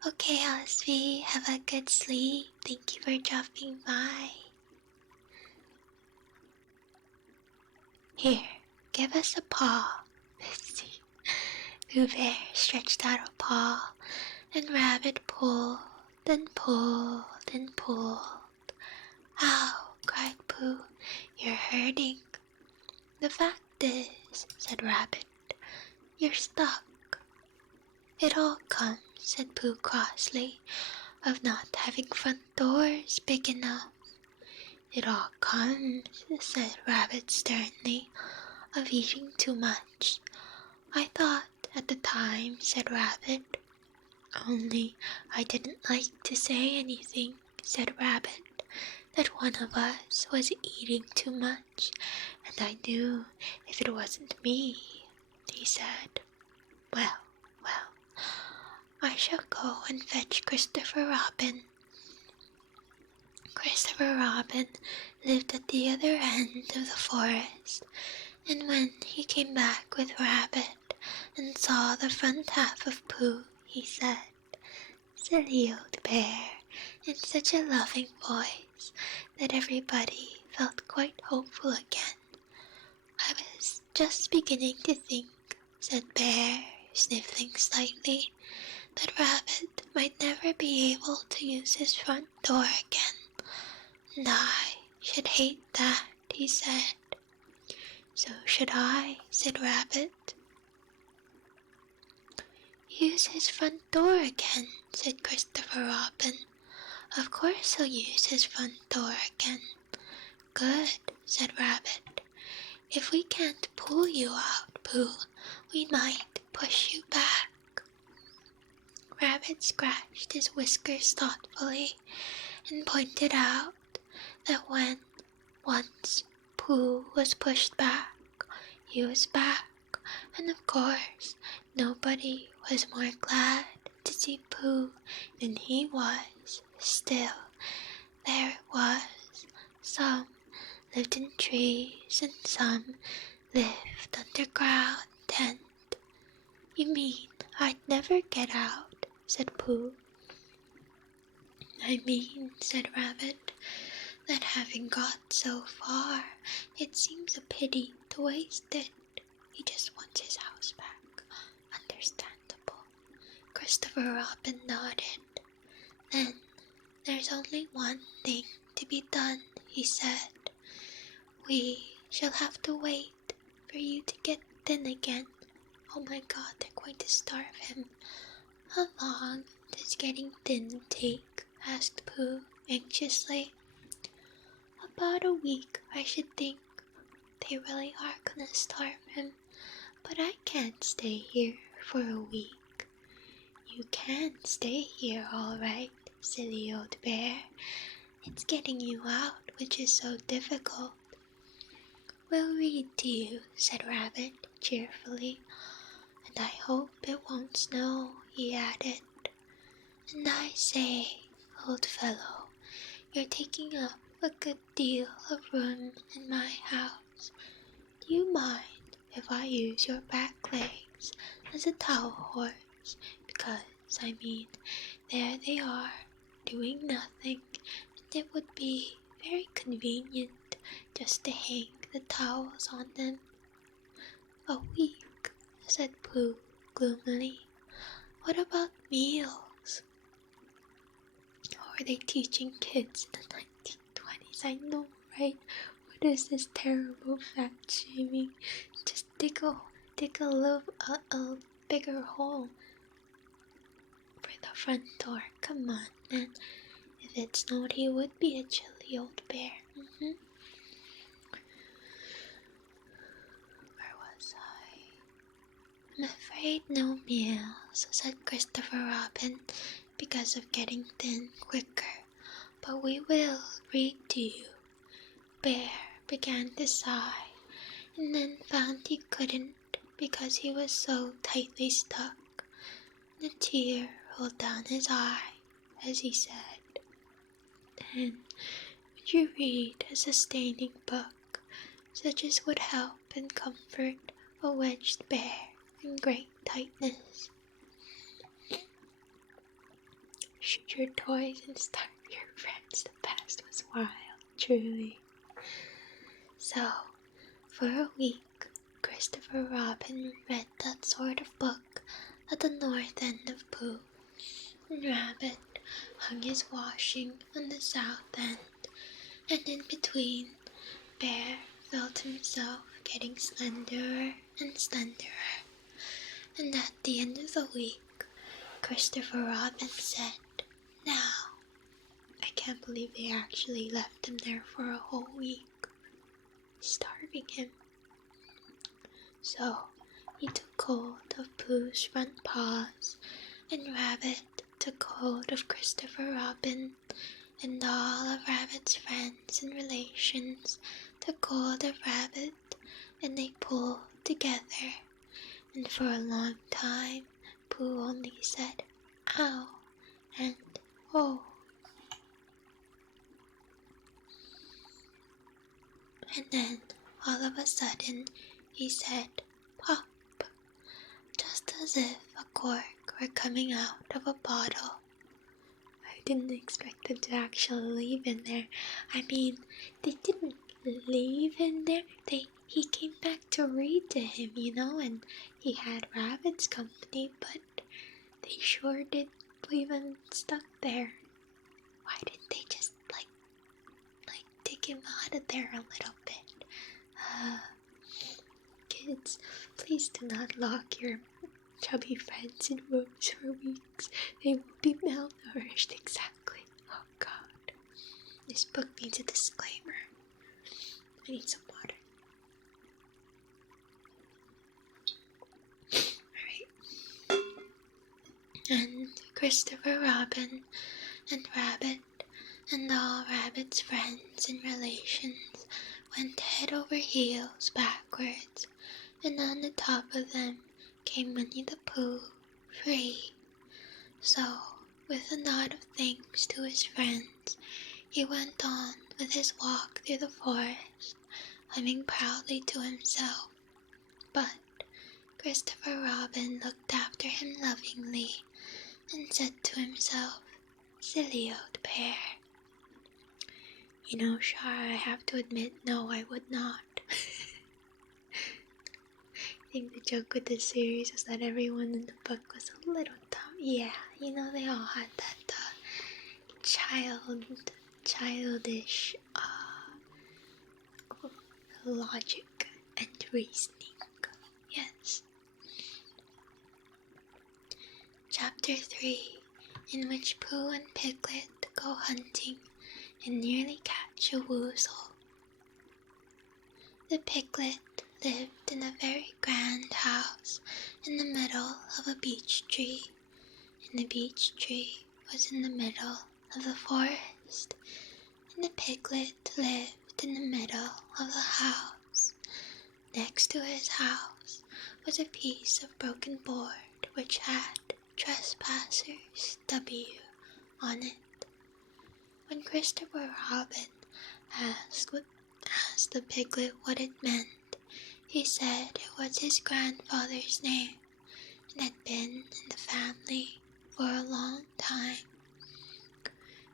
Okay, Osby, have a good sleep. Thank you for dropping by. Here, give us a paw. Let's see. Pooh Bear stretched out a paw, and Rabbit pulled and pulled and pulled. Ow, cried Pooh, you're hurting. The fact is, said Rabbit, you're stuck. It all comes, said Pooh crossly, of not having front doors big enough. It all comes, said Rabbit sternly, of eating too much. I thought at the time, said Rabbit. Only I didn't like to say anything, said Rabbit, that one of us was eating too much, and I knew if it wasn't me, he said. Well, I shall go and fetch Christopher Robin. Christopher Robin lived at the other end of the forest, and when he came back with Rabbit and saw the front half of Pooh, he said, Silly old bear, in such a loving voice that everybody felt quite hopeful again. I was just beginning to think, said Bear, sniffling slightly, that Rabbit might never be able to use his front door again. And I should hate that, he said. So should I, said Rabbit. Use his front door again, said Christopher Robin. Of course he'll use his front door again. Good, said Rabbit. If we can't pull you out, Pooh, we might push you back. Rabbit scratched his whiskers thoughtfully and pointed out that when once Pooh was pushed back, he was back, and of course nobody was more glad to see Pooh than he was. Still, there it was. Some lived in trees and some lived underground, and you mean I'd never get out, said Pooh. I mean, said Rabbit, that having got so far, it seems a pity to waste it. He just wants his house back. Understandable. Christopher Robin nodded. Then there's only one thing to be done, he said. We shall have to wait for you to get thin again. Oh my God, they're going to starve him. How long does getting thin take? Asked Pooh anxiously. About a week, I should think. They really are gonna starve him, but I can't stay here for a week. You can stay here, all right, silly old bear. It's getting you out which is so difficult. We'll read to you, said Rabbit cheerfully, and I hope it won't snow, he added. And I say, old fellow, you're taking up a good deal of room in my house. Do you mind if I use your back legs as a towel horse? Because, there they are, doing nothing, and it would be very convenient just to hang the towels on them. A week, said Pooh gloomily. What about meals? Are they teaching kids in the 1920s? I know, right? What is this terrible fat shaming? Just dig a bigger hole for the front door. Come on, man. If it snowed, he would be a chilly old bear. Where was I? I'm afraid no meals, said Christopher Robin, because of getting thin quicker. But we will read to you. Bear began to sigh, and then found he couldn't because he was so tightly stuck. A tear trickled down his eye as he said, "Then would you read a sustaining book, such as would help and comfort a wedged bear in great tightness? Shoot your toys and starve your friends, the past was wild, truly." So, for a week, Christopher Robin read that sort of book at the north end of Pooh, and Rabbit hung his washing on the south end, and in between, Bear felt himself getting slenderer and slenderer, and at the end of the week, Christopher Robin said, "Now, I can't believe they actually left him there for a whole week, starving him." So he took hold of Pooh's front paws, and Rabbit took hold of Christopher Robin, and all of Rabbit's friends and relations took hold of Rabbit, and they pulled together, and for a long time Pooh only said, "Ow" and "Oh." And then, all of a sudden, he said, "Pop," just as if a cork were coming out of a bottle. I didn't expect them to actually leave in there. I mean, they didn't leave in there. He came back to read to him, and he had Rabbit's company, but they sure did leave him stuck there. Why didn't they just, like take him out of there a little bit? Kids, please do not lock your chubby friends in rooms for weeks. They will be malnourished, exactly. Oh God. This book needs a disclaimer. I need some water. Alright. And Christopher Robin and Rabbit and all Rabbit's friends and relations went head over heels backwards, and on the top of them came Winnie-the-Pooh, free. So, with a nod of thanks to his friends, he went on with his walk through the forest, humming proudly to himself. But Christopher Robin looked after him lovingly and said to himself, "Silly old bear." Char, I have to admit, no, I would not. I think the joke with this series was that everyone in the book was a little dumb. Yeah, they all had that childish logic and reasoning. Yes. Chapter 3, in which Pooh and Piglet go hunting and nearly catch a woozle. The Piglet lived in a very grand house in the middle of a beech tree, and the beech tree was in the middle of the forest, and the Piglet lived in the middle of the house. Next to his house was a piece of broken board which had Trespassers W on it. When Christopher Robin asked the Piglet what it meant, he said it was his grandfather's name and had been in the family for a long time.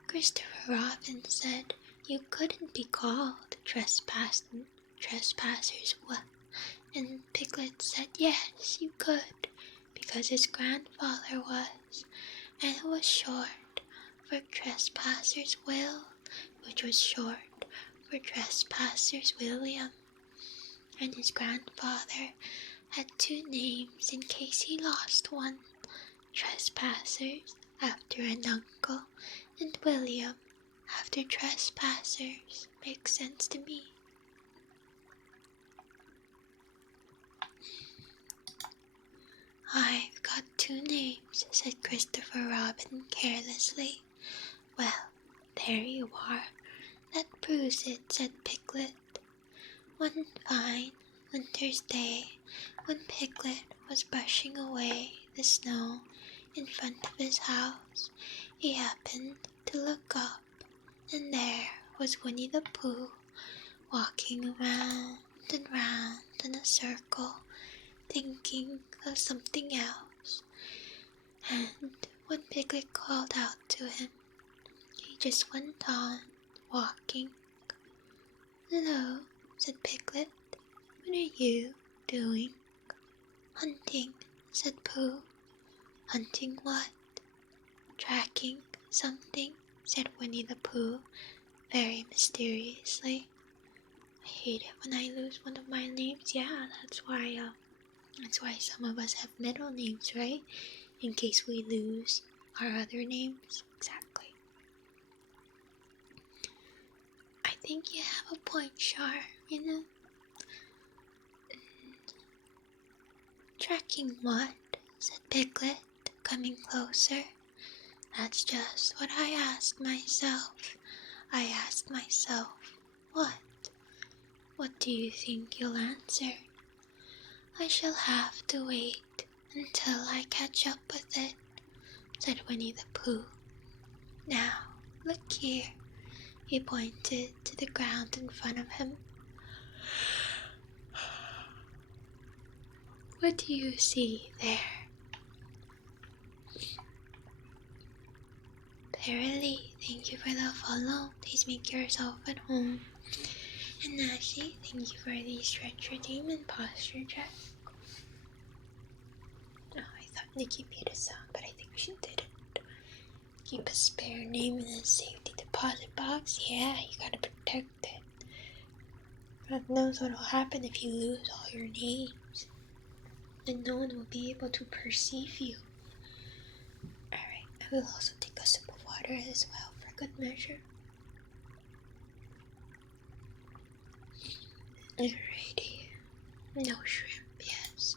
Christopher Robin said you couldn't be called Trespassers, and Piglet said yes, you could, because his grandfather was, and it was short for Trespassers Will, which was short for Trespassers William, and his grandfather had two names in case he lost one, Trespassers after an uncle, and William after Trespassers. Makes sense to me. "I've got two names," said Christopher Robin carelessly. "Well, there you are. That proves it," said Piglet. One fine winter's day, when Piglet was brushing away the snow in front of his house, he happened to look up, and there was Winnie the Pooh walking around and round in a circle, thinking of something else. And when Piglet called out to him, he just went on walking. "Hello," said Piglet. "What are you doing?" "Hunting," said Pooh. "Hunting what?" "Tracking something," said Winnie the Pooh, very mysteriously. I hate it when I lose one of my names. Yeah, that's why some of us have middle names, right? In case we lose our other names. Exactly. I think you have a point, Char, you know? "Tracking what?" said Piglet, coming closer. "That's just what I asked myself. I asked myself, what? What do you think you'll answer?" "I shall have to wait until I catch up with it," said Winnie the Pooh. "Now, look here." He pointed to the ground in front of him. "What do you see there?" "Verily, thank you for the follow. Please make yourself at home." And Nashi, thank you for the stretch your demon posture check. Oh, I thought Nikki made a sound, but I think she didn't. Keep a spare name in the safety deposit box. Yeah, you gotta protect it. God knows what'll happen if you lose all your names. Then no one will be able to perceive you. Alright, I will also take a sip of water as well for good measure. Alrighty. No shrimp, yes.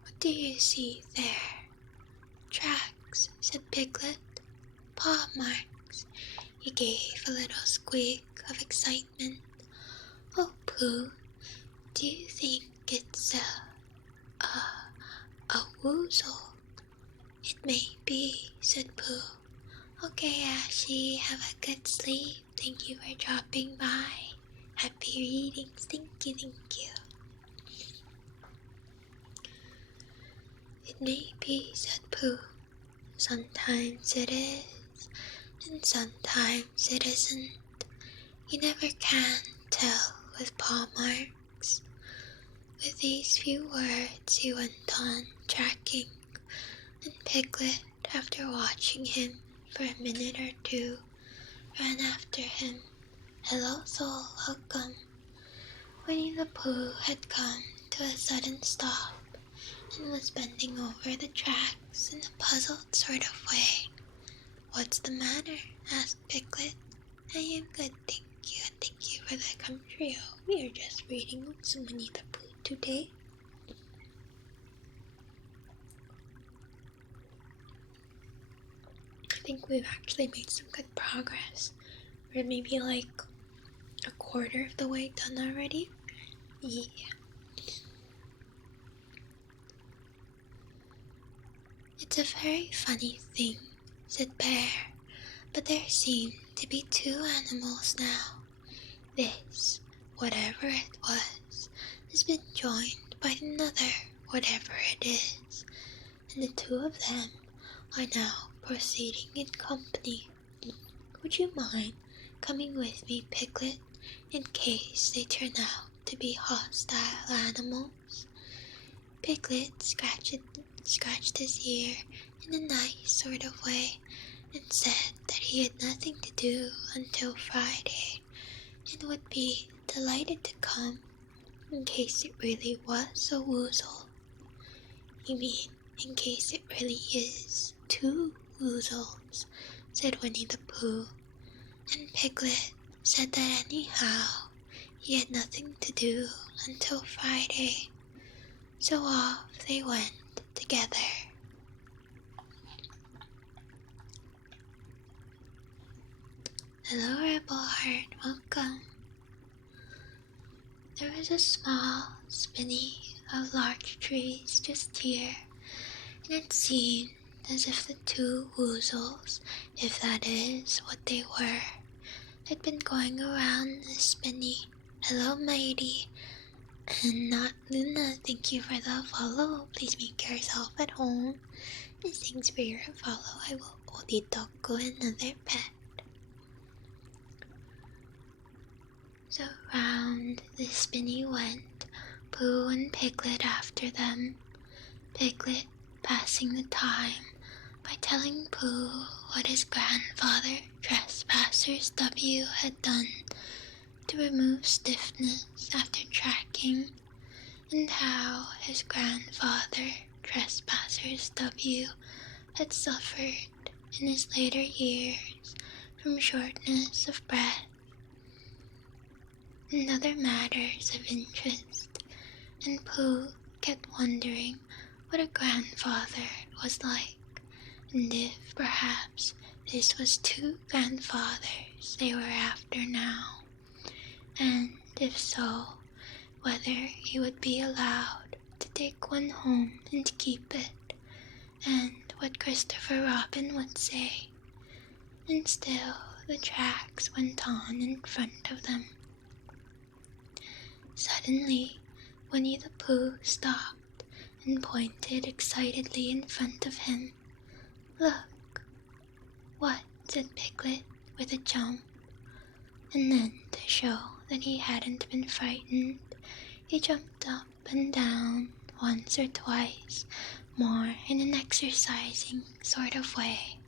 What do you see there? "Tracks," said Piglet. "Paw marks." He gave a little squeak of excitement. "Oh, Pooh, do you think it's a woozle?" "It may be," said Pooh. "Okay, Ashy, have a good sleep. Thank you for dropping by. Happy readings. Thank you. "It may be," said Pooh. "Sometimes it is, and sometimes it isn't. You never can tell with paw marks." With these few words he went on tracking, and Piglet, after watching him for a minute or two, ran after him. "Hello, Soul, welcome." Winnie the Pooh had come to a sudden stop and was bending over the tracks in a puzzled sort of way. "What's the matter?" asked Piglet. "I am good, thank you, and thank you for the country. We are just reading some Winnie the Pooh today." I think we've actually made some good progress. We're maybe like a quarter of the way done already. Yeah. "It's a very funny thing," said Bear, "but there seem to be two animals now. This, whatever it was, has been joined by another, whatever it is, and the two of them are now proceeding in company. Would you mind coming with me, Piglet, in case they turn out to be hostile animals?" Piglet scratched his ear in a nice sort of way and said that he had nothing to do until Friday and would be delighted to come in case it really was a woozle. "You mean in case it really is two woozles," said Winnie the Pooh, and Piglet said that anyhow he had nothing to do until Friday. So off they went together. "Hello, Rebel Heart, welcome." There was a small spinney of large trees just here, and it seemed as if the two woozles, if that is what they were, had been going around the spinney. Hello, mighty. And not Luna, thank you for the follow. Please make yourself at home. And thanks for your follow. I will oditoko another pet. So round the spinney went, Pooh and Piglet after them. Piglet passing the time by telling Pooh what his grandfather, Trespassers W, had done to remove stiffness after tracking, and how his grandfather, Trespassers W, had suffered in his later years from shortness of breath and other matters of interest, and Pooh kept wondering what a grandfather was like, and if perhaps this was two grandfathers they were after now, and if so, whether he would be allowed to take one home and keep it, and what Christopher Robin would say. And still the tracks went on in front of them. Suddenly, Winnie-the-Pooh stopped and pointed excitedly in front of him. "Look!" "What?" said Piglet with a jump. And then, to show that he hadn't been frightened, he jumped up and down once or twice, more in an exercising sort of way.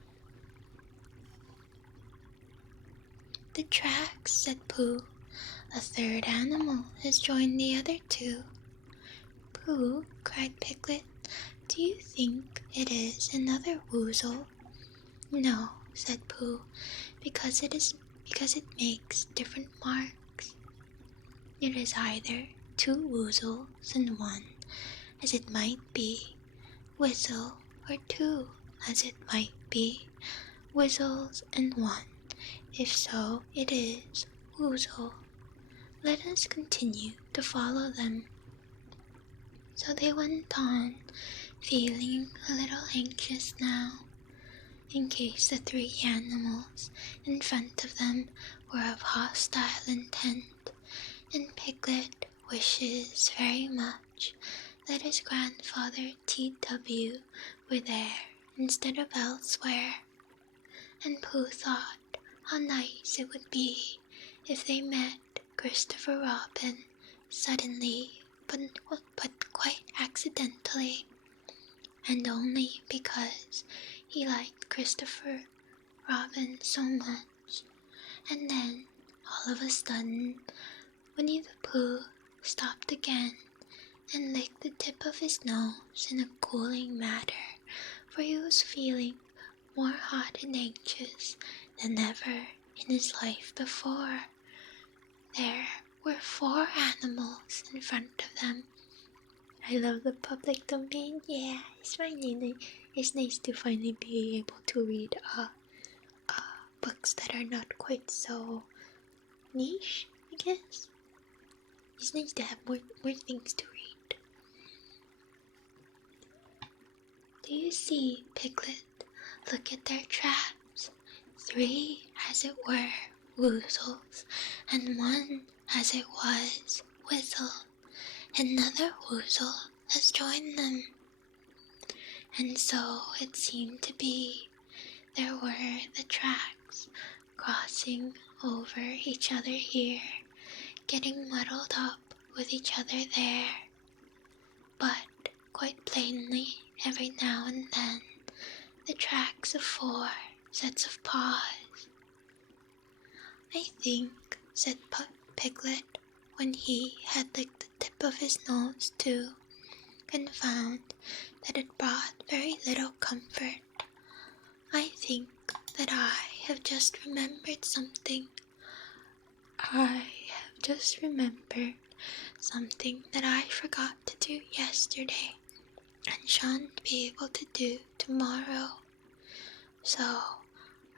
"The tracks," said Pooh. "A third animal has joined the other two." "Pooh," cried Piglet, "do you think it is another woozle?" "No," said Pooh, because it makes different marks. It is either two woozles and one, as it might be whistle, or two, as it might be whistles and one. If so, it is woozle. Let us continue to follow them." So they went on, feeling a little anxious now, in case the three animals in front of them were of hostile intent, and Piglet wishes very much that his grandfather T.W. were there instead of elsewhere, and Pooh thought how nice it would be if they met Christopher Robin suddenly, but quite accidentally, and only because he liked Christopher Robin so much. And then, all of a sudden, Winnie-the-Pooh stopped again and licked the tip of his nose in a cooling manner, for he was feeling more hot and anxious than ever in his life before. There were 4 animals in front of them. I love the public domain. Yeah, it's nice to finally be able to read books that are not quite so niche, I guess. It's nice to have more things to read. Do you see, Piglet? Look at their traps. 3, as it were, woozles, and 1, as it was, whistle. Another woozle has joined them. And so it seemed to be. There were the tracks crossing over each other here, getting muddled up with each other there. But quite plainly, every now and then, the tracks of 4 sets of paws. "I think," said Piglet, when he had licked the tip of his nose too, and found that it brought very little comfort, "I think that I have just remembered something. I have just remembered something that I forgot to do yesterday and shan't be able to do tomorrow. So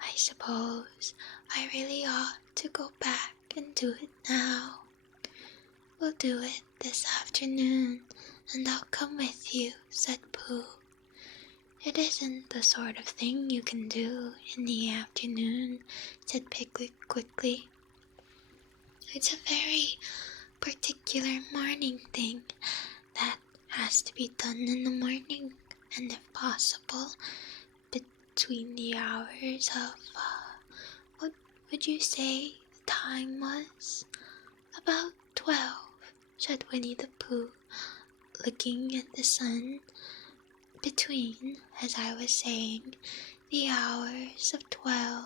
I suppose I really ought to go back and do it now." We'll do it this afternoon, and I'll come with you, said Pooh. It isn't the sort of thing you can do in the afternoon, said Piglet quickly. It's a very particular morning thing that has to be done in the morning, and if possible, between the hours of, what would you say the time was? About 12, said Winnie-the-Pooh, looking at the sun. Between, as I was saying, the hours of 12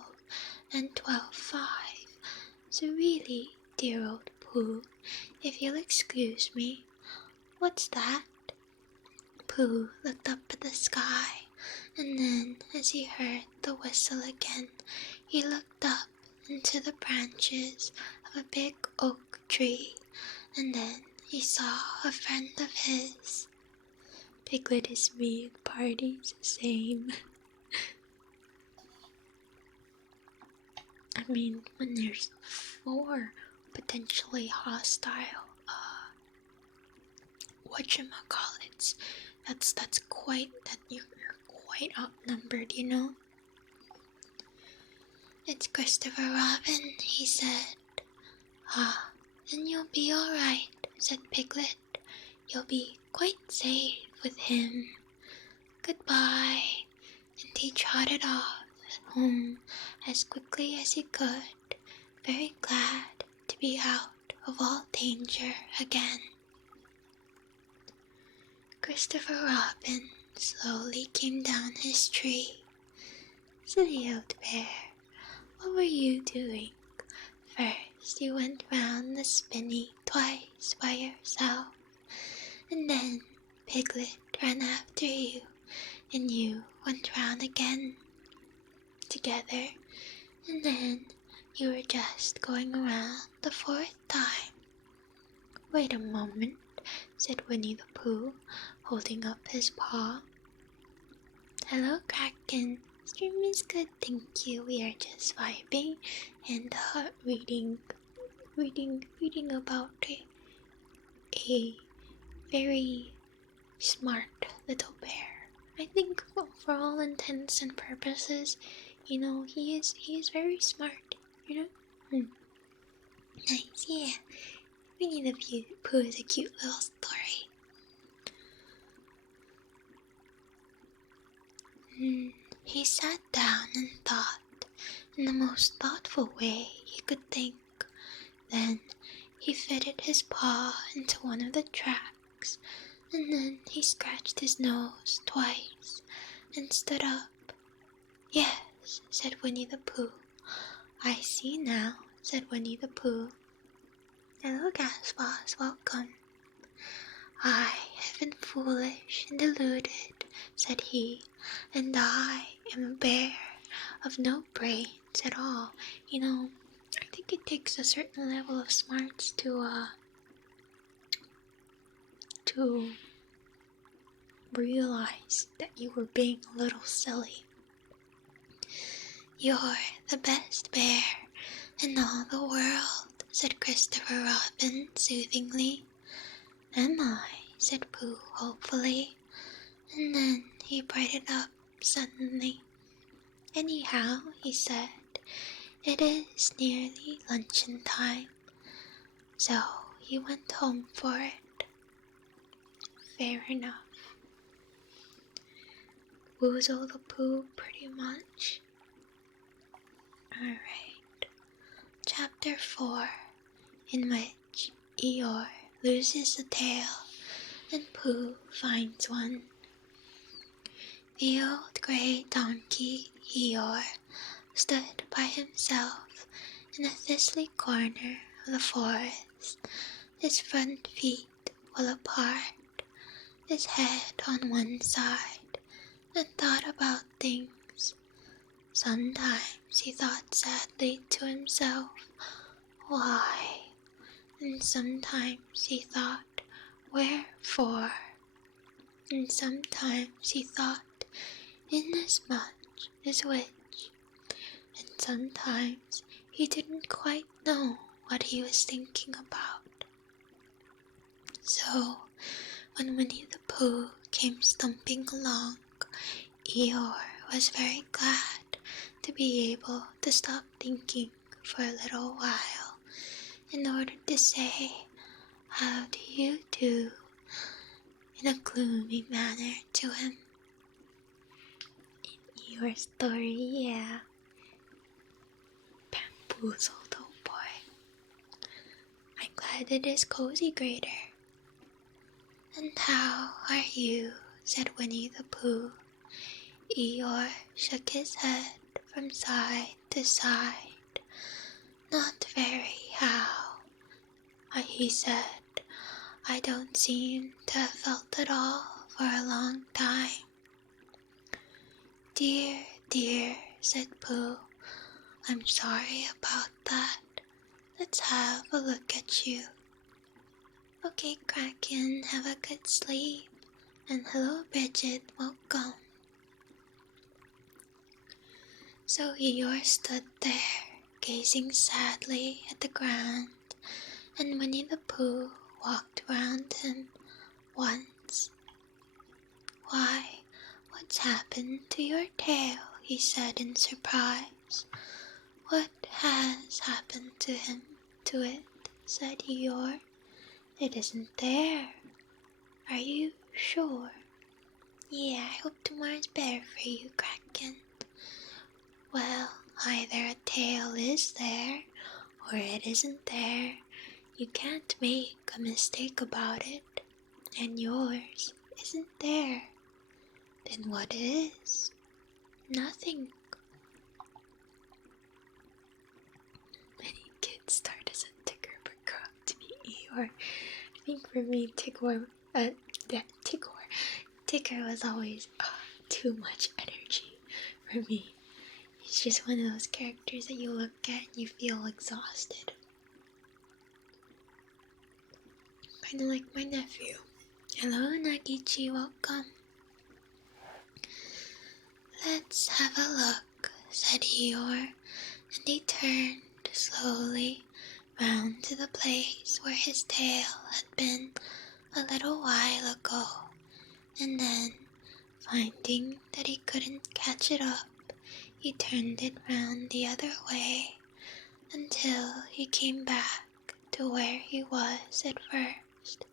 and 12:05. So really, dear old Pooh, if you'll excuse me, what's that? Pooh looked up at the sky, and then, as he heard the whistle again, he looked up into the branches of a big oak tree, and then he saw a friend of his. Piglet is me at parties, same. I mean, when there's 4 potentially hostile, whatchamacallits, that's quite, that you're quite outnumbered, you know? It's Christopher Robin, he said. Ah, then you'll be alright, said Piglet. You'll be quite safe with him. Goodbye. And he trotted off home as quickly as he could, very glad to be out of all danger again. Christopher Robin slowly came down his tree. Silly old bear, what were you doing? First you went round the spinney twice by yourself, and then Piglet ran after you, and you went round again together, and then you were just going around the 4th time. Wait a moment, said Winnie-the-Pooh, holding up his paw. Hello, Kraken. Stream is good, thank you. We are just vibing and reading about a very smart little bear. I think for all intents and purposes, you know, he is very smart, you know? Nice, yeah. Winnie-the-Pooh is a cute little story. He sat down and thought in the most thoughtful way he could think. Then he fitted his paw into one of the tracks, and then he scratched his nose twice and stood up. Yes, said Winnie-the-Pooh. I see now, said Winnie-the-Pooh. Hello, Gaspas, welcome. I have been foolish and deluded, said he, and I am a bear of no brains at all. You know, I think it takes a certain level of smarts to realize that you were being a little silly. You're the best bear in all the world, said Christopher Robin soothingly. Am I? Said Pooh hopefully, and then he brightened up suddenly. Anyhow, he said, it is nearly luncheon time, so he went home for it. Fair enough. Woozle the Pooh pretty much. Alright. Chapter 4, in which Eeyore loses a tail and Pooh finds one. The old grey donkey Eeyore stood by himself in a thistly corner of the forest, his front feet well apart, his head on one side, and thought about things. Sometimes he thought sadly to himself, why? And sometimes he thought, wherefore? And sometimes he thought, inasmuch as which? And sometimes he didn't quite know what he was thinking about. So, when Winnie the Pooh came stumping along, Eeyore was very glad to be able to stop thinking for a little while in order to say, "How do you do?" in a gloomy manner to him. In your story, yeah. Bamboozled, oh boy. I'm glad it is cozy, Grader. "And how are you?" said Winnie the Pooh. Eeyore shook his head from side to side. "Not very, how?" he said. "I don't seem to have felt at all for a long time." "Dear, dear," said Pooh, "I'm sorry about that. Let's have a look at you." "Okay, Kraken, have a good sleep. And hello, Bridget, welcome." So Eeyore stood there, gazing sadly at the ground, and Winnie the Pooh walked round him once. "Why, what's happened to your tail?" he said in surprise. "What has happened to it?" said Eeyore. "It isn't there." "Are you sure?" "Yeah, I hope tomorrow's better for you, Kraken." "Well, either a tail is there, or it isn't there. You can't make a mistake about it. And yours isn't there. Then what is?" "Nothing." Many kids start as a ticker but grow up to be Eeyore. I think for me, Ticker was always too much energy for me. He's just one of those characters that you look at and you feel exhausted. Kind of like my nephew. "Hello, Nagichi, welcome." "Let's have a look," said Eeyore, and he turned slowly round to the place where his tail had been a little while ago, and then, finding that he couldn't catch it up, he turned it round the other way until he came back to where he was at first.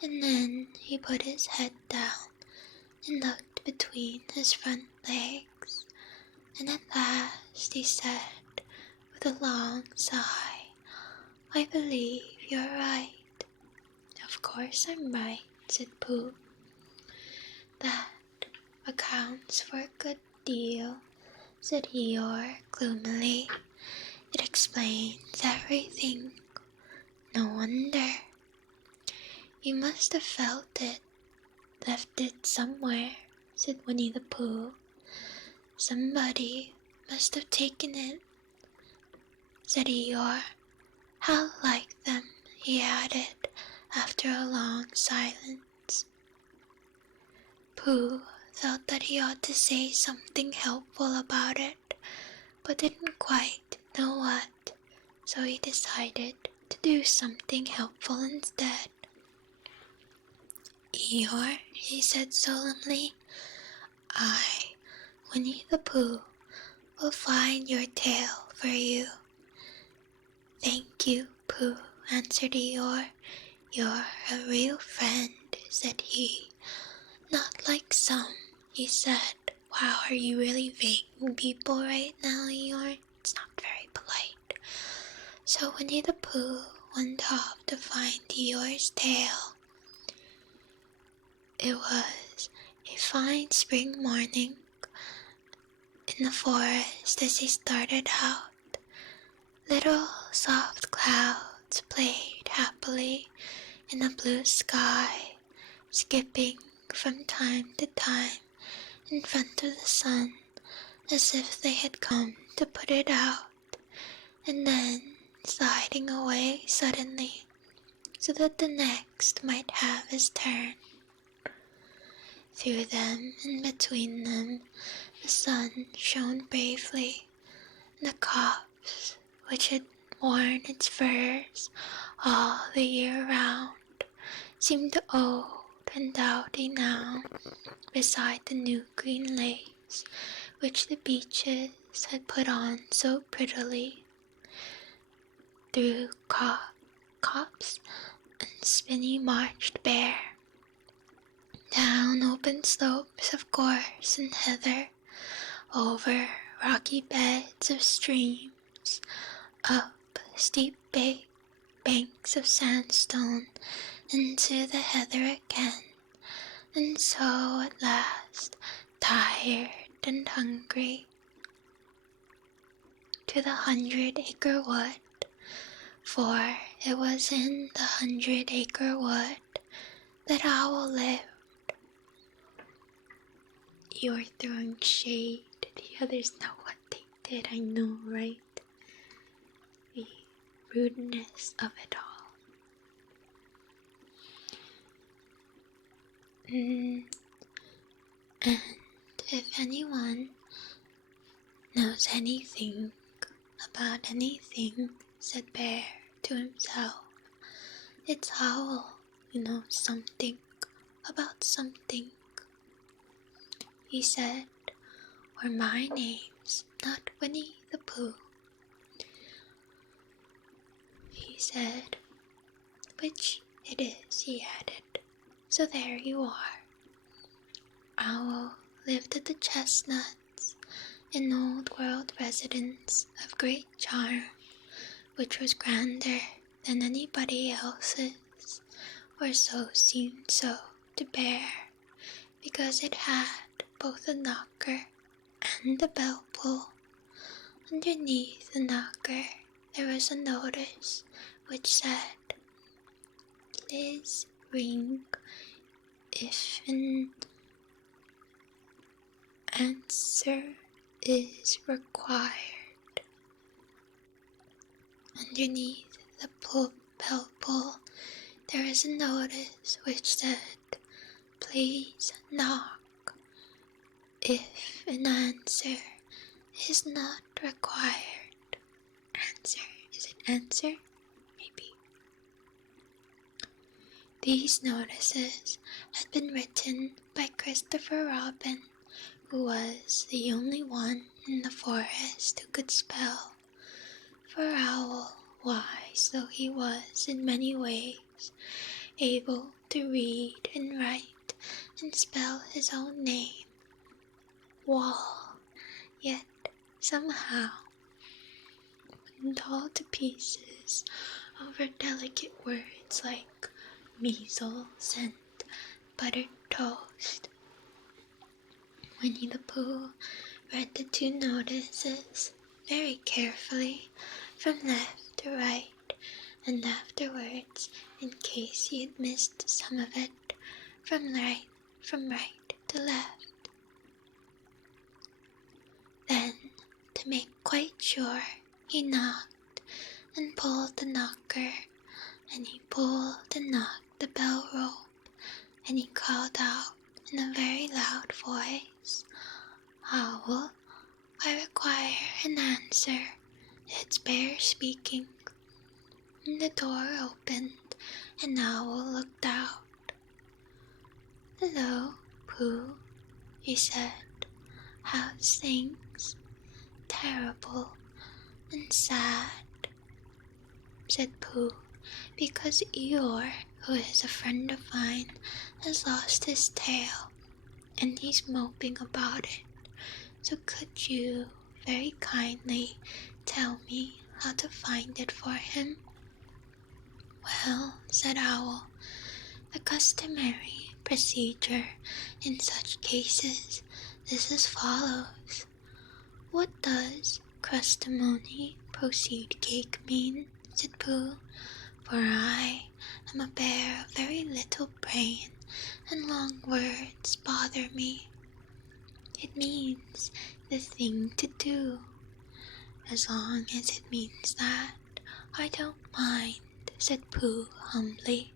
And then he put his head down and looked between his front legs, and at last he said with a long sigh, "I believe you're right." "Of course I'm right," said Pooh. "That accounts for a good deal," said Eeyore gloomily. "It explains everything. No wonder. You must have felt it, left it somewhere," said Winnie the Pooh. "Somebody must have taken it," said Eeyore. "How like them," he added after a long silence. Pooh felt that he ought to say something helpful about it, but didn't quite know what, so he decided to do something helpful instead. "Eeyore," he said solemnly, "I, Winnie the Pooh, will find your tail for you." "Thank you, Pooh," answered Eeyore. "You're a real friend," said he. "Not like some," he said. "Wow, are you really vain people right now, Eeyore? It's not very polite." So Winnie the Pooh went off to find Eeyore's tail. It was a fine spring morning in the forest as he started out. Little soft clouds played happily in the blue sky, skipping from time to time in front of the sun as if they had come to put it out, and then sliding away suddenly so that the next might have his turn. Through them and between them the sun shone bravely, and the copse, which had worn its furs all the year round, seemed old and dowdy now beside the new green lace which the beeches had put on so prettily. Through copse and spinney marched Bear, down open slopes of gorse and heather, over rocky beds of streams, up steep banks of sandstone, into the heather again, and so at last, tired and hungry, to the 100-acre wood, for it was in the 100-acre wood that Owl lived. You're throwing shade. The others know what they did, I know, right? The rudeness of it all. And if anyone knows anything about anything, said Bear to himself, it's Owl who knows something about something. He said, or my name's not Winnie-the-Pooh. He said, which it is, he added, so there you are. Owl lived at the Chestnuts, an old-world residence of great charm, which was grander than anybody else's, or so seemed so to Bear, because it had both a knocker and a bell pull. Underneath the knocker there was a notice which said, "Please ring if an answer is required." Underneath the bell pull there is a notice which said, "Please knock if an answer is not required." Answer, is it answer? Maybe. These notices had been written by Christopher Robin, who was the only one in the forest who could spell. For Owl, wise though he was in many ways, able to read and write and spell his own name, Wall, yet somehow wouldn't all to pieces over delicate words like measles and buttered toast. Winnie-the-Pooh read the two notices very carefully from left to right, and afterwards, in case he had missed some of it, from right to left. Then, to make quite sure, he knocked and pulled the knocker, and he pulled and knocked the bell rope, and he called out in a very loud voice, "Owl, I require an answer. It's Bear speaking." And the door opened, and Owl looked out. "Hello, Pooh," he said. "How's things?" "Terrible and sad," said Pooh, "because Eeyore, who is a friend of mine, has lost his tail, and he's moping about it. So could you very kindly tell me how to find it for him?" "Well," said Owl, "the customary procedure in such cases is as follows." "What does crustamony proceed cake mean?" said Pooh, "for I am a bear of very little brain, and long words bother me." "It means the thing to do." "As long as it means that, I don't mind," said Pooh humbly.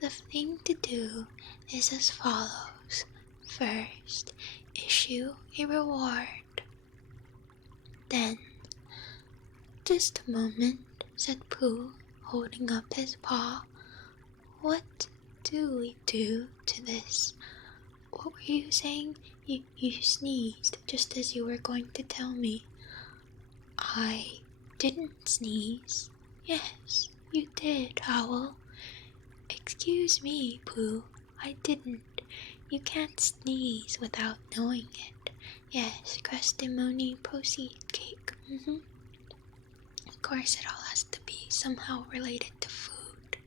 "The thing to do is as follows. First, issue a reward. Then, just a moment," said Pooh, holding up his paw. what do we do to this? What were you saying? You sneezed just as you were going to tell me. I didn't sneeze. Yes, you did, Owl. Excuse me, Pooh. I didn't. You can't sneeze without knowing it. Yes, crustimony proceed cake. Of course, it all has to be somehow related to food.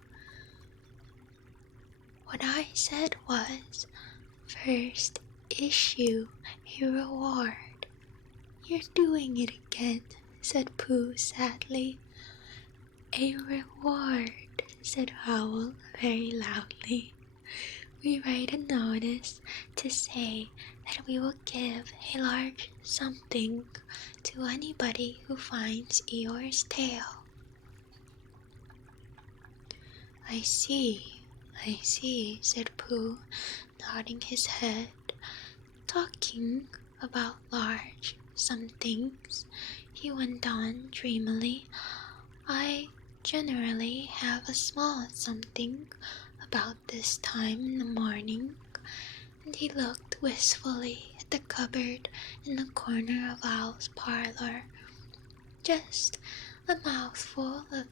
What I said was, first issue a reward. You're doing it again, said Pooh sadly. A reward, said Owl very loudly. We write a notice to say that we will give a large something to anybody who finds Eeyore's tail. I see, said Pooh, nodding his head. Talking about large somethings, he went on dreamily, I generally have a small something about this time in the morning, and he looked wistfully at the cupboard in the corner of Owl's parlor. Just a mouthful of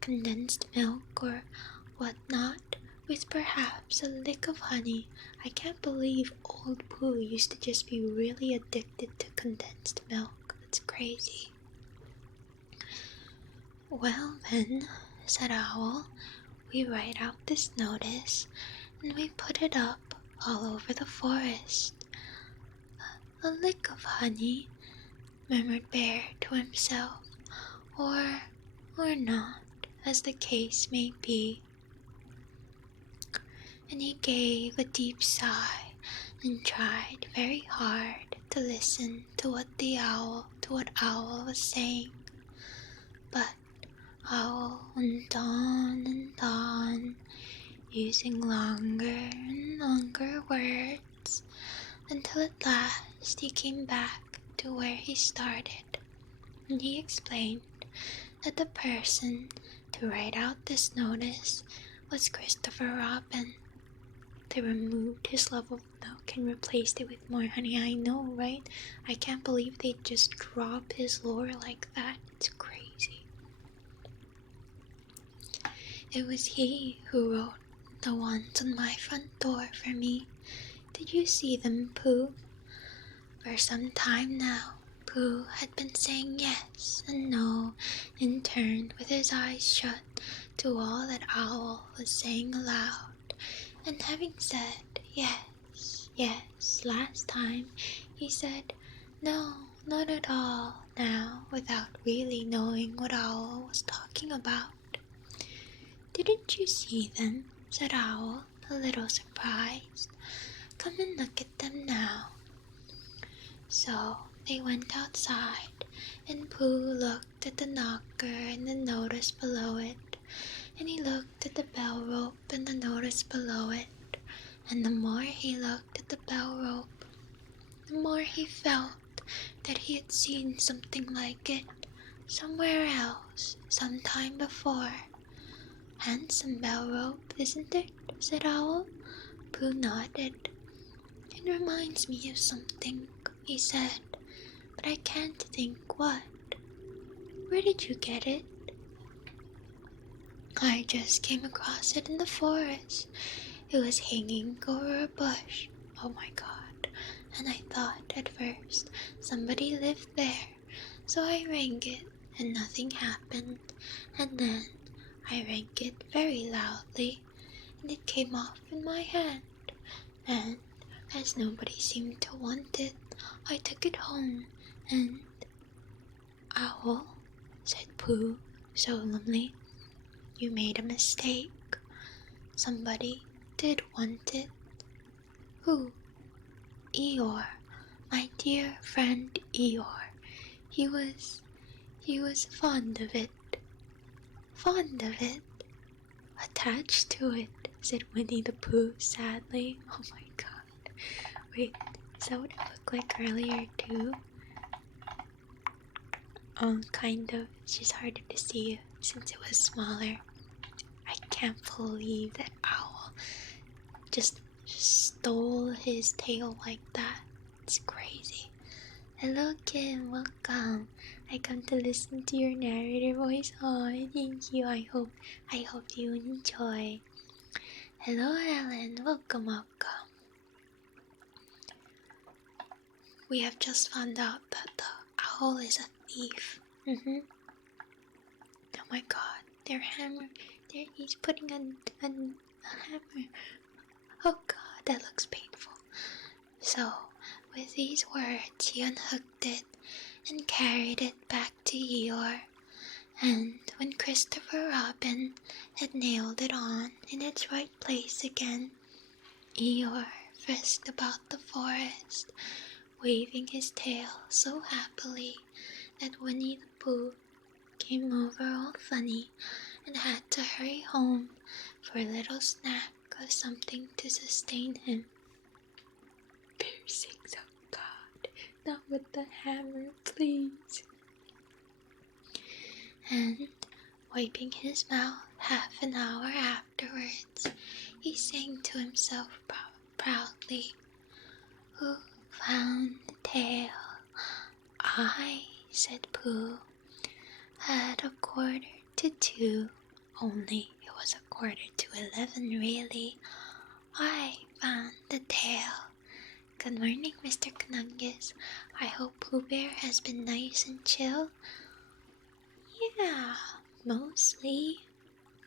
condensed milk or whatnot, with perhaps a lick of honey. I can't believe old Pooh used to just be really addicted to condensed milk. That's crazy. Well then, said Owl, we write out this notice and we put it up all over the forest. A lick of honey, murmured Bear to himself, or not, as the case may be. And he gave a deep sigh and tried very hard to listen to what Owl was saying. But Owl went on and on, using longer and longer words, until at last he came back to where he started, and he explained that the person to write out this notice was Christopher Robin. They removed his love of milk and replaced it with more honey. I know, right? I can't believe they just drop his lore like that. It's crazy. It was he who wrote the ones on my front door for me. Did you see them, Pooh? For some time now, Pooh had been saying yes and no in turn with his eyes shut to all that Owl was saying aloud. And having said yes last time, he said no, not at all now, without really knowing what Owl was talking about. Didn't you see them? Said Owl, a little surprised. Come and look at them now. So they went outside, and Pooh looked at the knocker and the notice below it, and he looked at the bell rope and the notice below it, and the more he looked at the bell rope, the more he felt that he had seen something like it somewhere else some time before. Handsome bell rope, isn't it? Said Owl. Pooh nodded. It reminds me of something, he said, but I can't think what. Where did you get it? I just came across it in the forest. It was hanging over a bush. Oh my god. And I thought at first somebody lived there. So I rang it and nothing happened. And then I rang it very loudly and it came off in my hand. And as nobody seemed to want it, I took it home and... Owl, said Pooh solemnly, you made a mistake. Somebody did want it. Who? Eeyore, my dear friend Eeyore. He was fond of it. Fond of it? Attached to it, said Winnie-the-Pooh sadly. Oh my god. Wait, is that what it looked like earlier too? Kind of. It's just harder to see since it was smaller. I can't believe that owl just stole his tail like that. It's crazy. Hello, Kim. Welcome. I come to listen to your narrator voice. Oh, thank you. I hope you enjoy. Hello, Ellen. Welcome, welcome. We have just found out that the owl is a thief. Oh my God, he's putting a hammer. Oh God, that looks painful. So, with these words, he unhooked it and carried it back to Eeyore. And when Christopher Robin had nailed it on in its right place again, Eeyore frisked about the forest, waving his tail so happily that Winnie-the-Pooh came over all funny and had to hurry home for a little snack of something to sustain him. Piercings, oh God, not with the hammer, please. And, wiping his mouth half an hour afterwards, he sang to himself proudly, "Who found the tail?" "I," said Pooh. At 1:45, only it was 11:15 really, "I found the tail." Good morning, Mr. Kanungus. I hope Pooh Bear has been nice and chill. Yeah, mostly.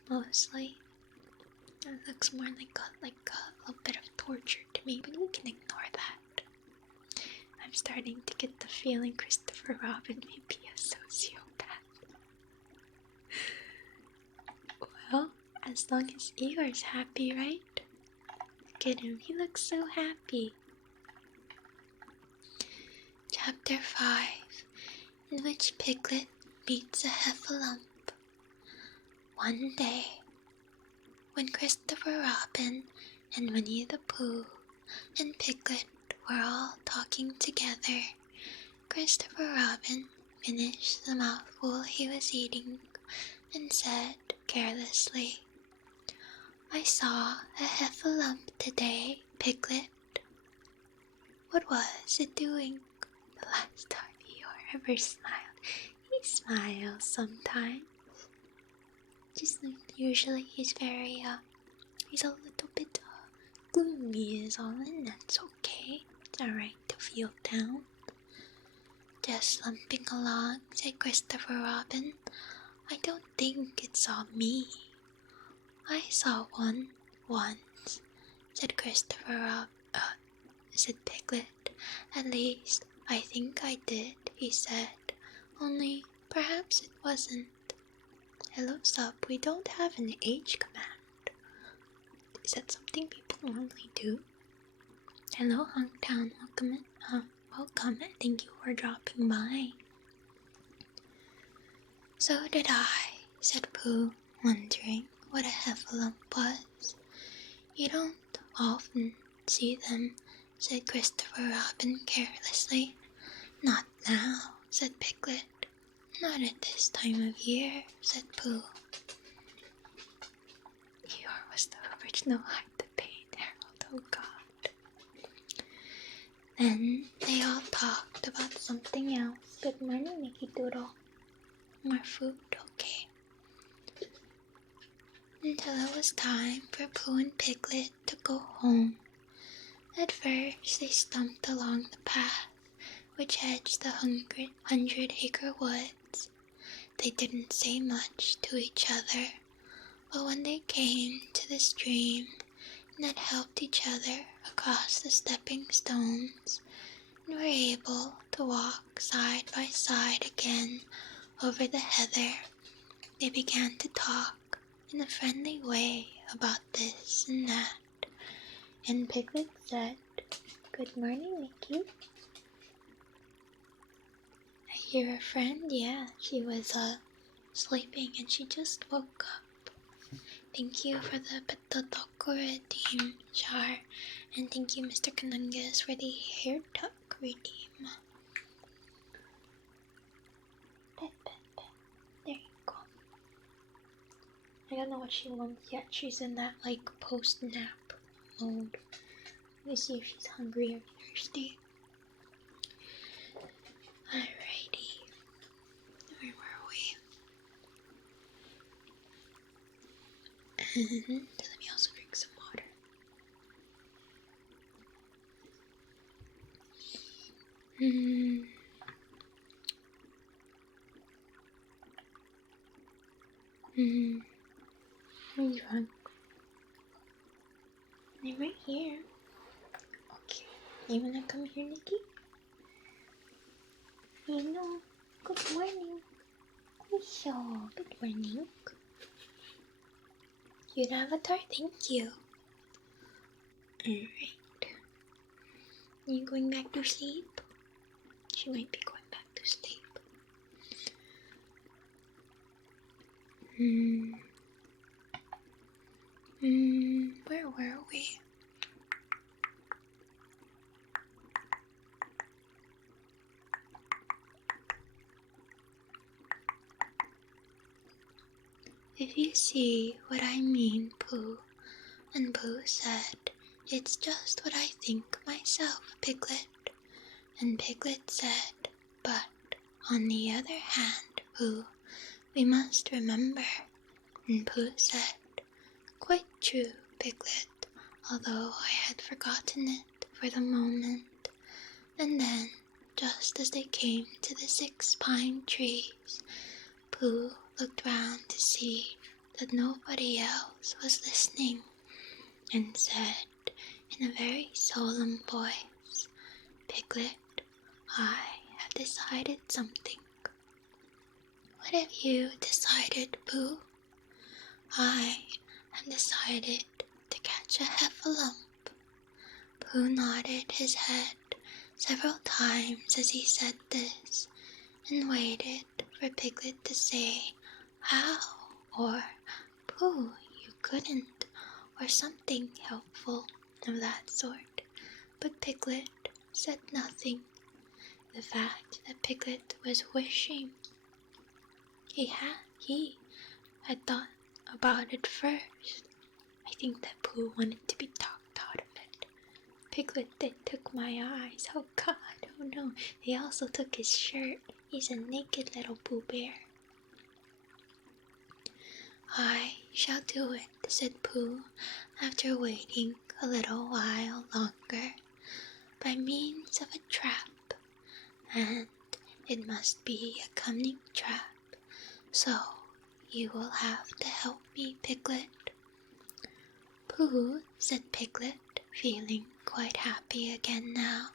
It looks more like a little bit of torture to me, but we can ignore that. I'm starting to get the feeling Christopher Robin may be a sociopath. Well, as long as Eeyore's happy, right? Look at him, he looks so happy. Chapter 5, in which Piglet meets a heffalump. One day, when Christopher Robin and Winnie-the-Pooh and Piglet were all talking together, Christopher Robin finished the mouthful he was eating and said carelessly, "I saw a heffalump today, Piglet." What was it doing? The last time Eeyore ever smiled. He smiles sometimes. Just like usually he's a little bit gloomy is all, and that's okay. It's alright to feel down. Just slumping along, said Christopher Robin. I don't think it saw me. I saw one once, said said Piglet. At least, I think I did, he said. Only, perhaps it wasn't. Hello, Sup, we don't have an age command. Is that something people normally do? Hello, Hunktown, welcome, thank you for dropping by. So did I, said Pooh, wondering what a heffalump was. You don't often see them, said Christopher Robin carelessly. Not now, said Piglet. Not at this time of year, said Pooh. Eeyore was the original Hide the Pain Herald, oh God. Then they all talked about something else. Good morning, Mickey Doodle. More food, okay. Until it was time for Pooh and Piglet to go home. At first they stumped along the path which edged the 100-acre woods. They didn't say much to each other, but when they came to the stream and had helped each other across the stepping stones and were able to walk side by side again over the heather, they began to talk in a friendly way about this and that, and Piglet said, "Good morning, Mickey." "I hear a friend, yeah, she was sleeping and she just woke up. Thank you for the Petotoko redeem, Char, and thank you, Mr. Kanungus, for the hair tuck redeem." Pet, pet, pet. There you go. I don't know what she wants yet. She's in that like post-nap mode. Let me see if she's hungry or thirsty. Alrighty. Where were we? And let me also drink some water. I'm drunk. I'm right here. Okay. You wanna come here, Nikki? You know. Good morning. So, good morning. Cute avatar, thank you. Alright. Are you going back to sleep? She might be going back to sleep. Where were we? If you see what I mean, Pooh, and Pooh said, it's just what I think myself, Piglet. And Piglet said, but on the other hand, Pooh, we must remember. And Pooh said, quite true, Piglet, although I had forgotten it for the moment. And then, just as they came to the 6 pine trees, Pooh looked round to see that nobody else was listening, and said in a very solemn voice, Piglet, I have decided something. What have you decided, Pooh? I have decided to catch a heffalump. Pooh nodded his head several times as he said this, and waited for Piglet to say, how, or Pooh, you couldn't, or something helpful of that sort. But Piglet said nothing. The fact that Piglet was wishing. He had thought about it first. I think that Pooh wanted to be talked out of it. Piglet, they took my eyes. Oh God, oh no. They also took his shirt. He's a naked little Pooh Bear. I shall do it, said Pooh, after waiting a little while longer, by means of a trap, and it must be a cunning trap, so you will have to help me, Piglet. Pooh, said Piglet, feeling quite happy again now.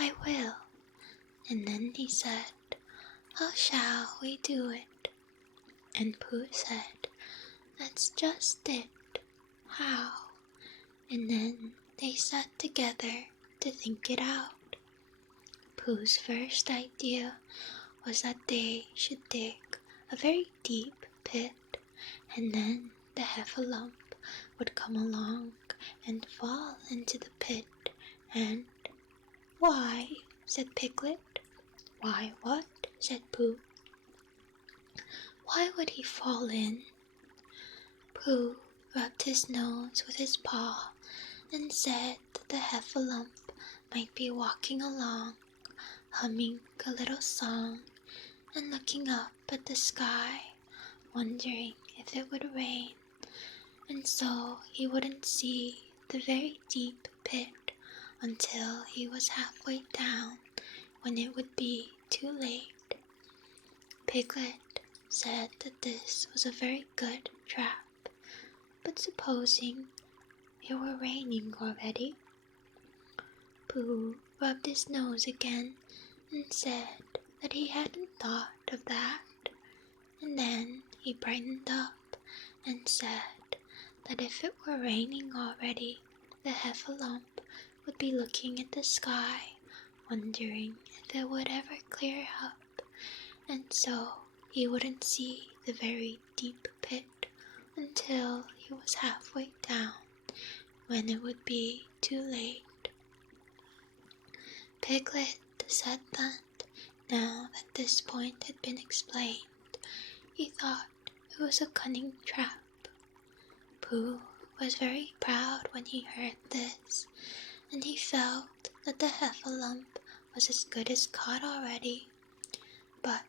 I will. And then he said, how shall we do it? And Pooh said, that's just it. How? And then they sat together to think it out. Pooh's first idea was that they should dig a very deep pit, and then the heffalump would come along and fall into the pit, and... Why? Said Piglet. Why what? Said Pooh. Why would he fall in? Pooh rubbed his nose with his paw and said that the heffalump might be walking along, humming a little song and looking up at the sky, wondering if it would rain, and so he wouldn't see the very deep pit until he was halfway down, when it would be too late. Piglet said that this was a very good trap, but supposing it were raining already? Pooh rubbed his nose again and said that he hadn't thought of that, and then he brightened up and said that if it were raining already, the heffalump would be looking at the sky, wondering if it would ever clear up, and so he wouldn't see the very deep pit until he was halfway down, when it would be too late. Piglet said that, now that this point had been explained, he thought it was a cunning trap, Winnie-the-Pooh was very proud when he heard this, and he felt that the heffalump was as good as caught already. But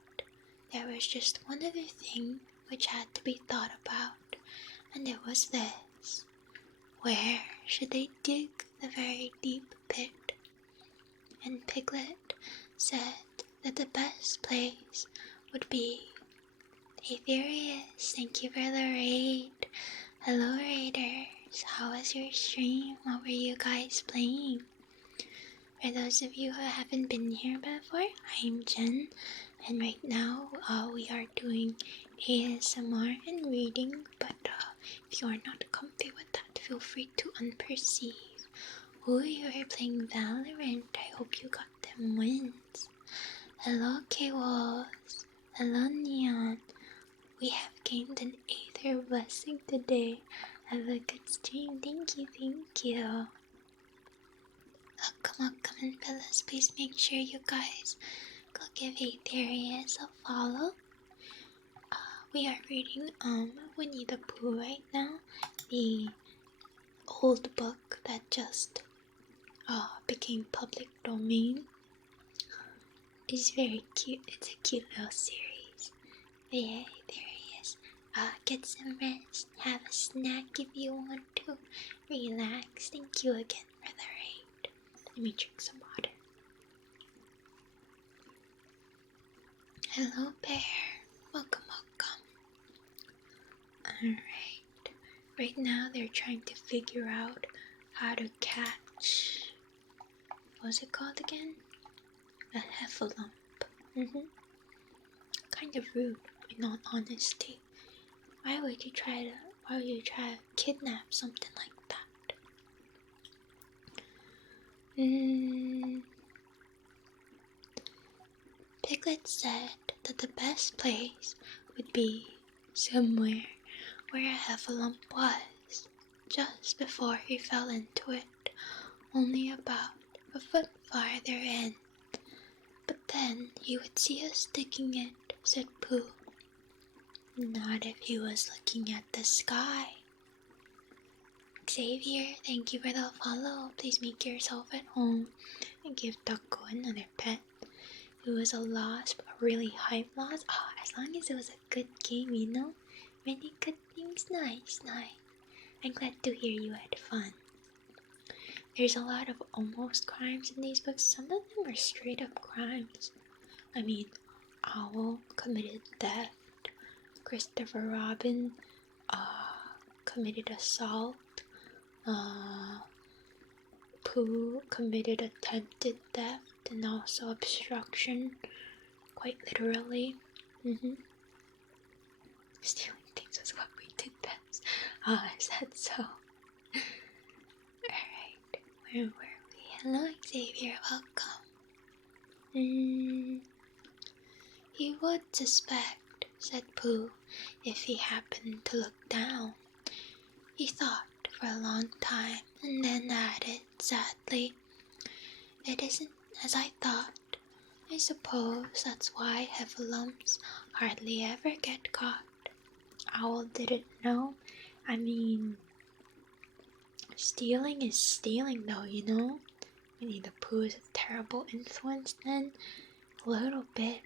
there was just one other thing which had to be thought about, and it was this. Where should they dig the very deep pit? And Piglet said that the best place would be... Hey, there he is. Thank you for the raid. Hello, raiders. How was your stream? What were you guys playing? For those of you who haven't been here before, I'm Jen, and right now we are doing ASMR and reading, but if you are not comfy with that, feel free to unperceive. Oh, you are playing Valorant. I hope you got them wins. Hello, K-Walls. Hello, Neon. We have gained an Aether blessing today. Have a good stream. Thank you, thank you. Welcome, fellas. Please make sure you guys go give Aetherius a follow. We are reading Winnie-the-Pooh right now. The old book that just became public domain. It's very cute. It's a cute little series. Yeah, there he is. Get some rest. Have a snack if you want to. Relax. Thank you again for the raid. Let me drink some water. Hello, Bear. Welcome, welcome. Alright. Right now they're trying to figure out how to catch... What's it called again? A heffalump. Kind of rude, in all honesty. Why would you try to kidnap something like that? Piglet said that the best place would be somewhere where a heffalump was, just before he fell into it, only about a foot farther in. But then he would see us digging it, said Pooh. Not if he was looking at the sky. Xavier, thank you for the follow. Please make yourself at home and give Ducko another pet. It was a loss, but a really hype loss. As long as it was a good game, you know? Many good things. Nice. I'm glad to hear you had fun. There's a lot of almost crimes in these books. Some of them are straight up crimes. I mean, Owl committed theft. Christopher Robin committed assault. Pooh committed attempted theft and also obstruction, quite literally. Stealing things was what we did best. Is that so? Alright, where were we? Hello, Xavier, welcome. He would suspect, said Pooh, if he happened to look down. He thought for a long time and then added sadly, "It isn't as I thought. I suppose that's why heffalumps hardly ever get caught." Owl didn't know. I mean, stealing is stealing though, you know? Winnie-the-Pooh is a terrible influence then. A little bit.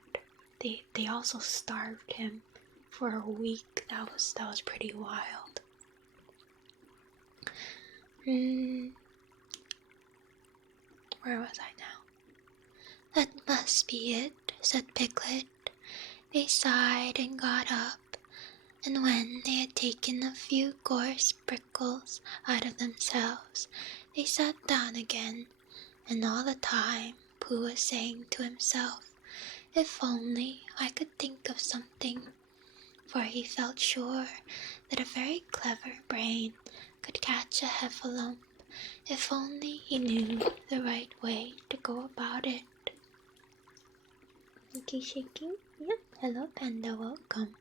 They also starved him for a week. That was pretty wild. Where was I now? "That must be it," said Piglet. They sighed and got up, and when they had taken a few coarse prickles out of themselves, they sat down again, and all the time Pooh was saying to himself, "If only I could think of something," for he felt sure that a very clever brain could catch a heffalump if only he knew the right way to go about it. Okay, shaking? Yep. Hello, Panda. Welcome.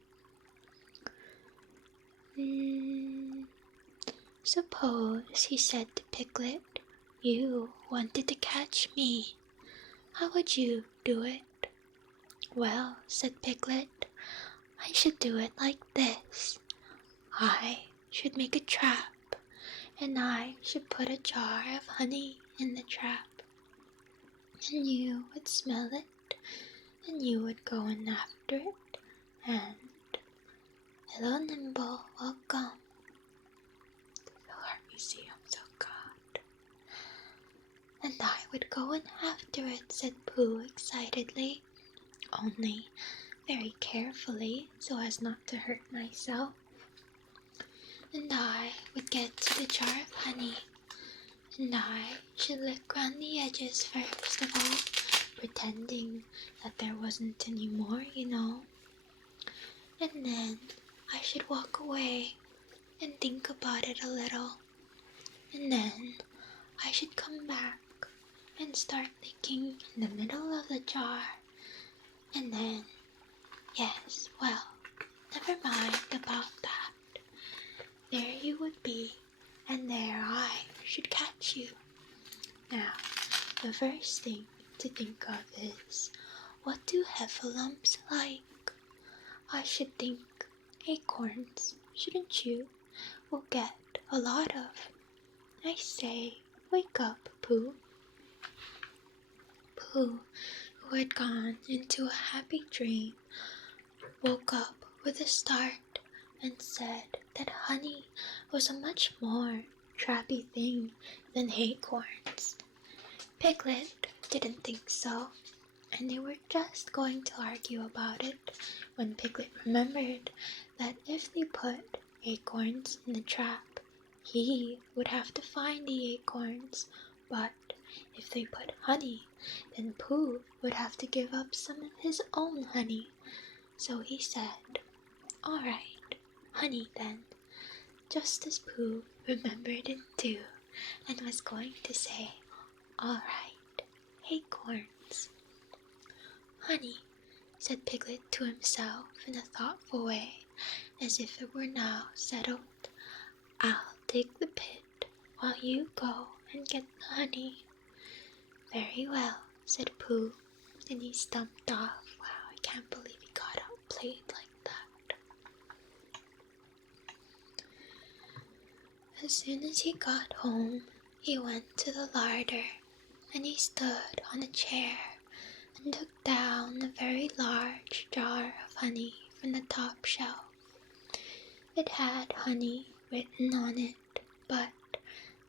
Suppose, he said to Piglet, you wanted to catch me. How would you do it? "Well," said Piglet, "I should do it like this. I should make a trap, and I should put a jar of honey in the trap, and you would smell it, and you would go in after it, and hello Nimble, welcome to the Art Museum, so God. And I would go in after it, said Pooh excitedly, only very carefully so as not to hurt myself. And I would get to the jar of honey, and I should lick round the edges first of all, pretending that there wasn't any more, And then I should walk away and think about it a little. And then I should come back and start licking in the middle of the jar. And then, yes, well, never mind about that. There you would be, and there I should catch you. Now, the first thing to think of is, what do heffalumps like? I should think acorns, shouldn't you? We'll get a lot of. I say, wake up, Pooh. Pooh, who had gone into a happy dream, woke up with a start and said that honey was a much more trappy thing than acorns. Piglet didn't think so, and they were just going to argue about it when Piglet remembered that if they put acorns in the trap, he would have to find the acorns, but if they put honey, then Pooh would have to give up some of his own honey. So he said, all right, honey then, just as Pooh remembered it too, and was going to say, all right, acorns. Honey, said Piglet to himself in a thoughtful way, as if it were now settled. I'll dig the pit while you go and get the honey. Very well, said Pooh, and he stumped off. Wow, I can't believe he got outplayed like that. As soon as he got home, he went to the larder, and he stood on a chair and took down a very large jar of honey from the top shelf. It had honey written on it, but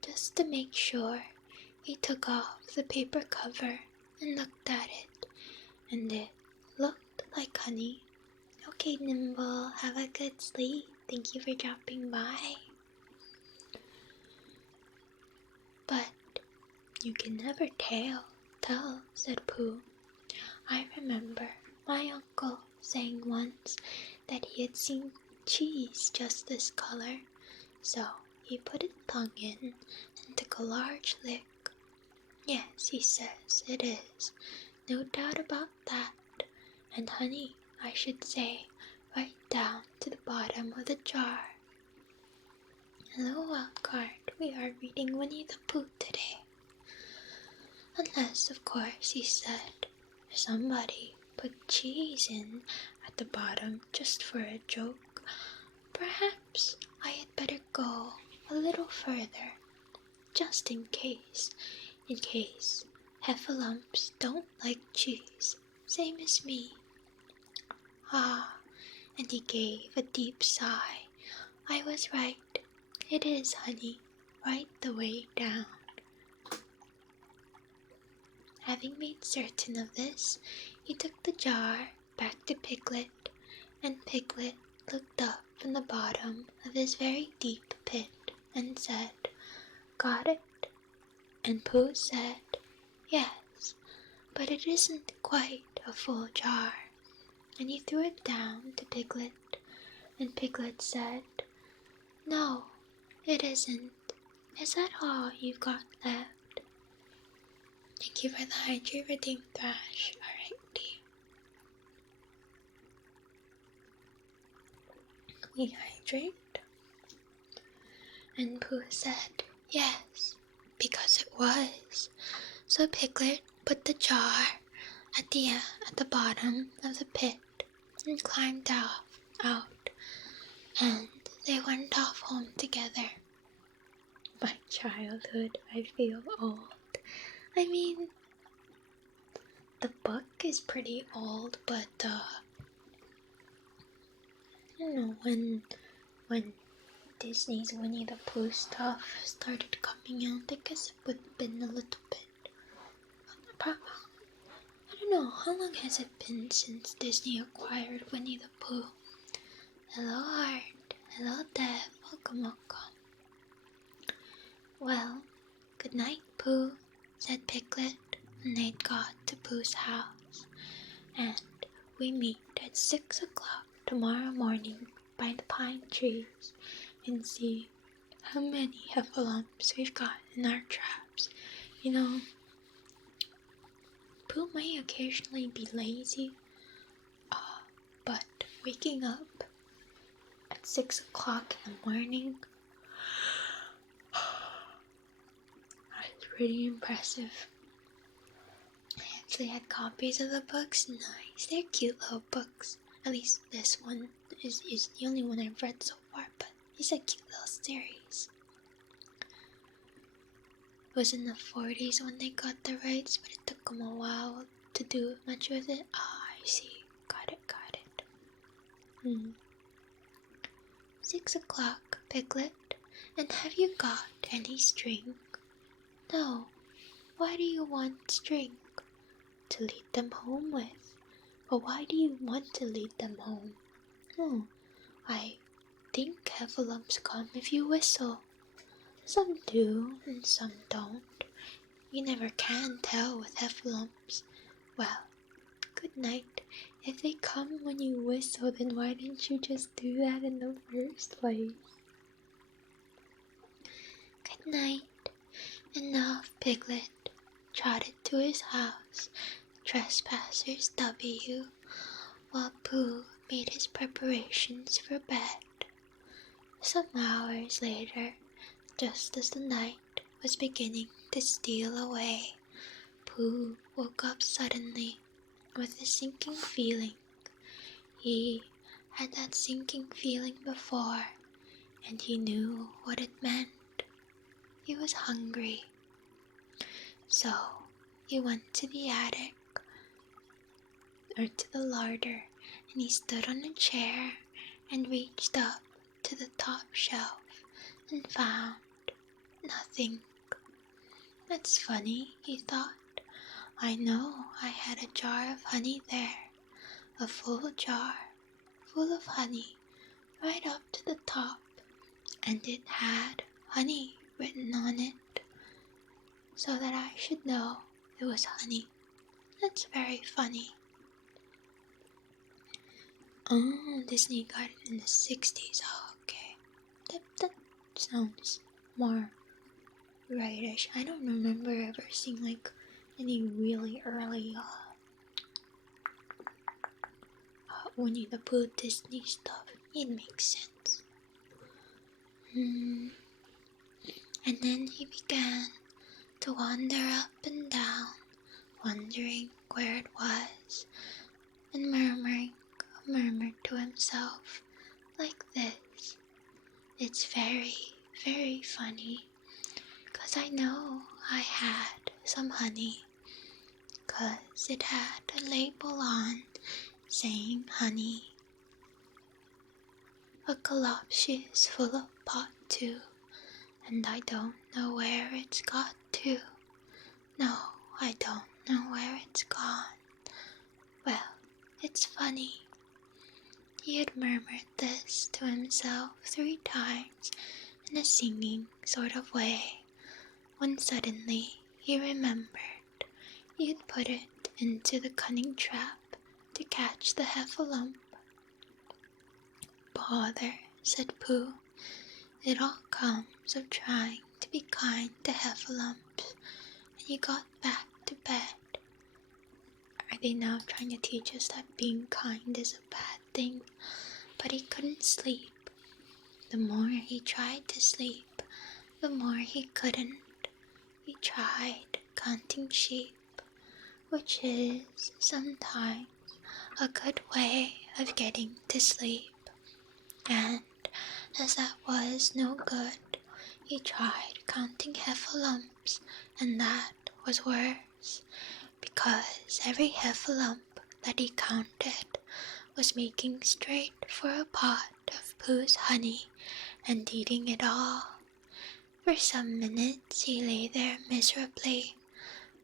just to make sure, he took off the paper cover and looked at it, and it looked like honey. Okay, Nimble, have a good sleep. Thank you for dropping by. But you can never tell, said Pooh. I remember my uncle saying once that he had seen cheese just this color, so he put his tongue in and took a large lick. Yes, he says it is, no doubt about that, and honey, I should say, right down to the bottom of the jar. Hello, Wildcard, we are reading Winnie-the-Pooh today. Unless, of course, he said, somebody put cheese in at the bottom just for a joke. Perhaps I had better go a little further, just in case heffalumps don't like cheese, same as me. Ah, and he gave a deep sigh. I was right. It is honey, right the way down. Having made certain of this, he took the jar back to Piglet, and Piglet looked up from the bottom of his very deep pit and said, got it? And Pooh said, yes, but it isn't quite a full jar. And he threw it down to Piglet, and Piglet said, no, it isn't. Is that all you've got left? Thank you for the hydrate redeemed thrash. Alrighty. We hydrate. And Pooh said, yes, because it was. So Piglet put the jar at the bottom of the pit and climbed out, and they went off home together. My childhood, I feel old. I mean, the book is pretty old, but when Disney's Winnie-the-Pooh stuff started coming out, I guess it would have been a little bit. I don't know, how long has it been since Disney acquired Winnie-the-Pooh? Hello, Art. Hello, Deb. Welcome. Well, good night, Pooh, said Piglet when they'd got to Pooh's house. And we meet at 6 o'clock tomorrow morning by the pine trees and see how many heffalumps we've got in our traps. You know, Pooh may occasionally be lazy, but waking up at 6 o'clock in the morning is pretty impressive. I actually had copies of the books. Nice, they're cute little books. At least this one is the only one I've read so far, but it's a cute little series. It was in the 40s when they got the rights, but it took them a while to do much with it. I see. Got it. 6 o'clock, Piglet. And have you got any string? No. Why do you want string? To lead them home with. But why do you want to lead them home? I think heffalumps come if you whistle. Some do and some don't. You never can tell with heffalumps. Well, good night. If they come when you whistle, then why didn't you just do that in the first place? Good night. And off Piglet trotted to his house, Trespassers W, while Pooh made his preparations for bed. Some hours later, just as the night was beginning to steal away, Pooh woke up suddenly with a sinking feeling. He had that sinking feeling before, and he knew what it meant. He was hungry. So he went to the attic, or to the larder, and he stood on a chair and reached up to the top shelf and found nothing. That's funny, he thought. I know I had a jar of honey there, a full jar, full of honey, right up to the top, and it had honey written on it, so that I should know it was honey. That's very funny. Oh, Disney got it in the 60s. Oh, okay. That sounds more rightish. I don't remember ever seeing like any really early Winnie the Pooh Disney stuff. It makes sense. And then he began to wander up and down, wondering where it was, and murmured to himself like this. It's very, very funny, 'cause I know I had some honey, 'cause it had a label on saying honey. A galoshes full of pot too, and I don't know where it's got to. No, I don't know where it's gone. Well, it's funny. He had murmured this to himself 3 times in a singing sort of way, when suddenly he remembered he had put it into the cunning trap to catch the heffalump. Bother, said Pooh. It all comes of trying to be kind to heffalumps, and he got back to bed. Are they now trying to teach us that being kind is a bad thing? But he couldn't sleep. The more he tried to sleep, the more he couldn't. He tried counting sheep, which is sometimes a good way of getting to sleep. And as that was no good. He tried counting heffalumps, and that was worse, because every heffalump that he counted was making straight for a pot of Pooh's honey and eating it all. For some minutes he lay there miserably,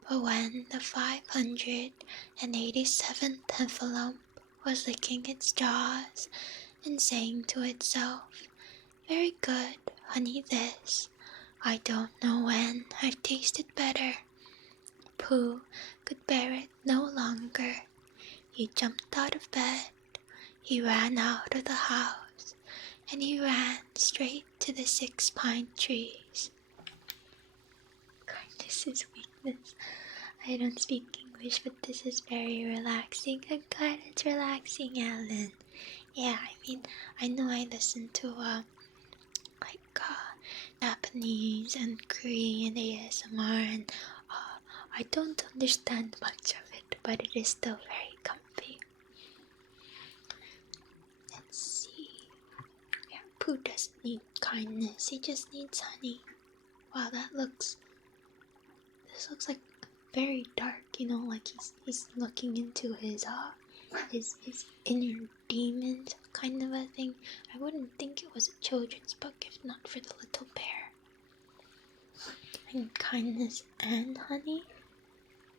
but when the 587th heffalump was licking its jaws and saying to itself, "Very good, honey this. I don't know when I've tasted better," Pooh could bear it no longer. He jumped out of bed, he ran out of the house, and he ran straight to the 6 pine trees. Kindness is weakness. I don't speak English, but this is very relaxing. I'm glad it's relaxing, Alan. Yeah, I know I listen to Japanese and Korean ASMR, and I don't understand much of it, but it is still very comfy. Let's see. Yeah, Pooh doesn't need kindness, he just needs honey. Wow, this looks like very dark, like he's looking into his inner demons kind of a thing. I wouldn't think it was a children's book if not for the little bear. And kindness and honey,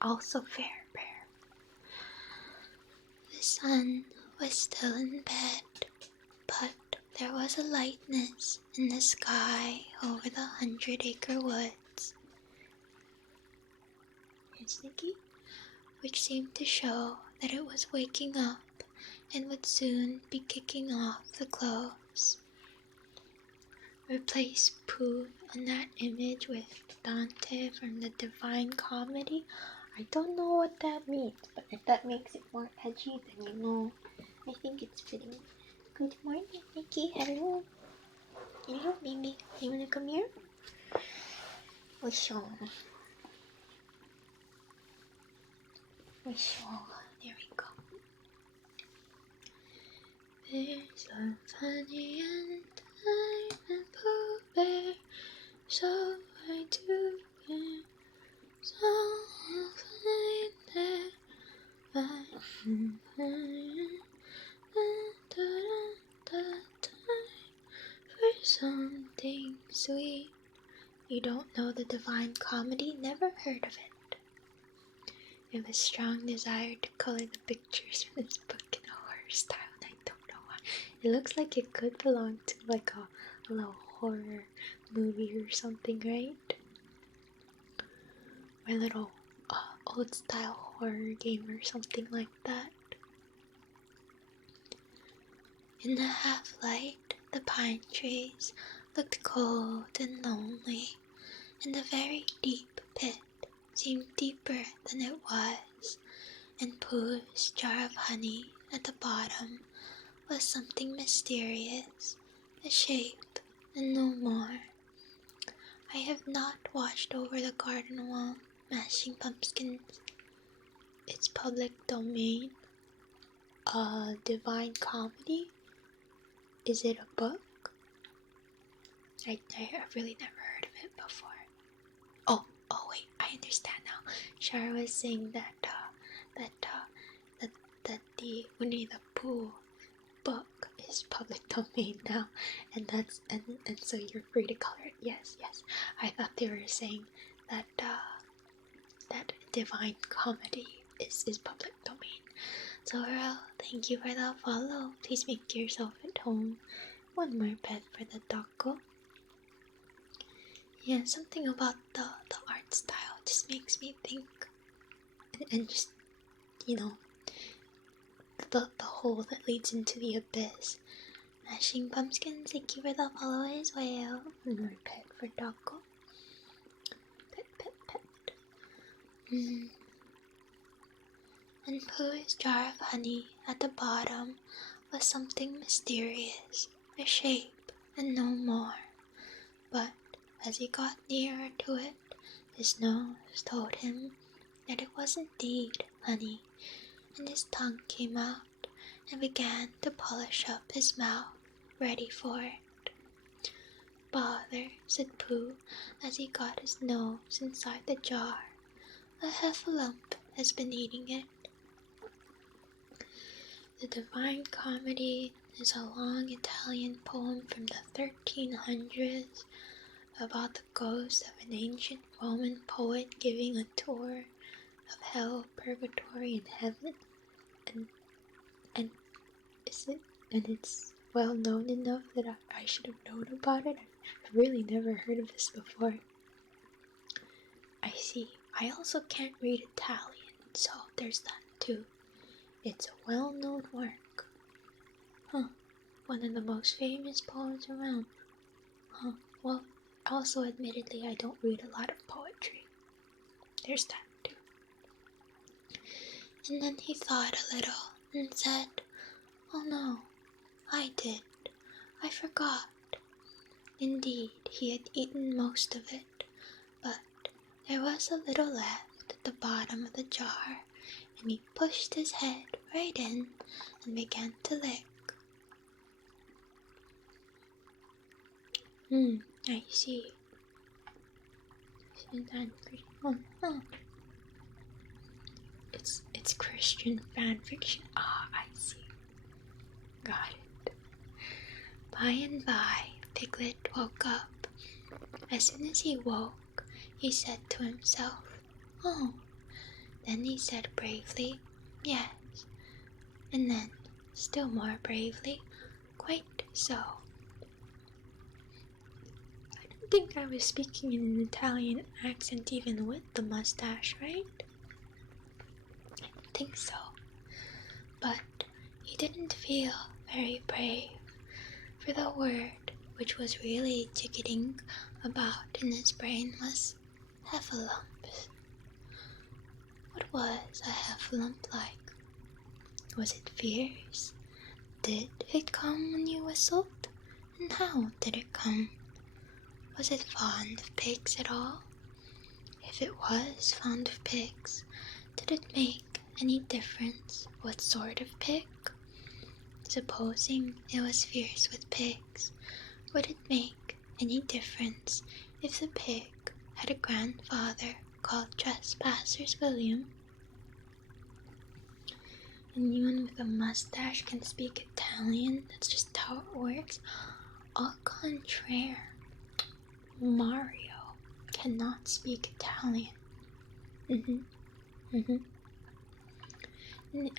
also fair bear. The sun was still in bed, but there was a lightness in the sky over the 100-acre woods. Here's Nikki, which seemed to show that it was waking up and would soon be kicking off the clothes. Replace Pooh in that image with Dante from the Divine Comedy. I don't know what that means, but if that makes it more edgy, then I think it's fitting. Good morning, Nikki. Hello. Hello, baby. You wanna come here? Wish on. There we go. There's a funny and time and Pooh Bear, so I do care. So I'll find there. Time for something sweet. You don't know the Divine Comedy? Never heard of it. I have a strong desire to color the pictures from this book in a horror style, and I don't know why. It looks like it could belong to like a little horror movie or something, right? Or a little old style horror game or something like that. In the half light, the pine trees looked cold and lonely, and the very deep pit seemed deeper than it was, and Pooh's jar of honey at the bottom was something mysterious, a shape and no more. I have not watched over the garden wall, mashing pumpkins. It's public domain. Divine Comedy? Is it a book? I've really never heard of it before. Oh wait, I understand now. Shara was saying that the Winnie-the-Pooh book is public domain now, and so you're free to color it. Yes. I thought they were saying that that Divine Comedy is public domain. So Earl, thank you for the follow. Please make yourself at home. One more pet for the doggo. Yeah, something about the art style just makes me think, and just, the hole that leads into the abyss. Mashing pumpkins, thank you for the follow as well. One more pet for doggo. Pet. And Pooh's jar of honey at the bottom was something mysterious, a shape and no more. But as he got nearer to it, his nose told him that it was indeed honey, and his tongue came out and began to polish up his mouth, ready for it. bother," said Pooh as he got his nose inside the jar. "A heffalump has been eating it." The Divine Comedy is a long Italian poem from the 1300s about the ghost of an ancient Roman poet giving a tour of hell, purgatory, and heaven. And it's well known enough that I should have known about it. I've really never heard of this before. I see. I also can't read Italian, so there's that too. It's a well-known work. Huh. One of the most famous poems around. Huh. Well, also admittedly I don't read a lot of poetry. There's that too. And then he thought a little and said, "Oh no, I did. I forgot." Indeed, he had eaten most of it, but there was a little left at the bottom of the jar, and he pushed his head right in and began to lick. I see. It's Christian fan fiction. I see. Got it. By and by, Piglet woke up. As soon as he woke, he said to himself, "Oh." Then he said bravely, "Yes." And then, still more bravely, "Quite so." I don't think I was speaking in an Italian accent even with the mustache, right? I don't think so. But he didn't feel very brave, for the word which was really ticketing about in his brain was heffalumps. What was a heffalump like? Was it fierce? Did it come when you whistled? And how did it come? Was it fond of pigs at all? If it was fond of pigs, did it make any difference what sort of pig? Supposing it was fierce with pigs, would it make any difference if the pig had a grandfather called Trespassers William? Anyone with a mustache can speak Italian. That's just how it works. Au contraire, Mario cannot speak Italian. I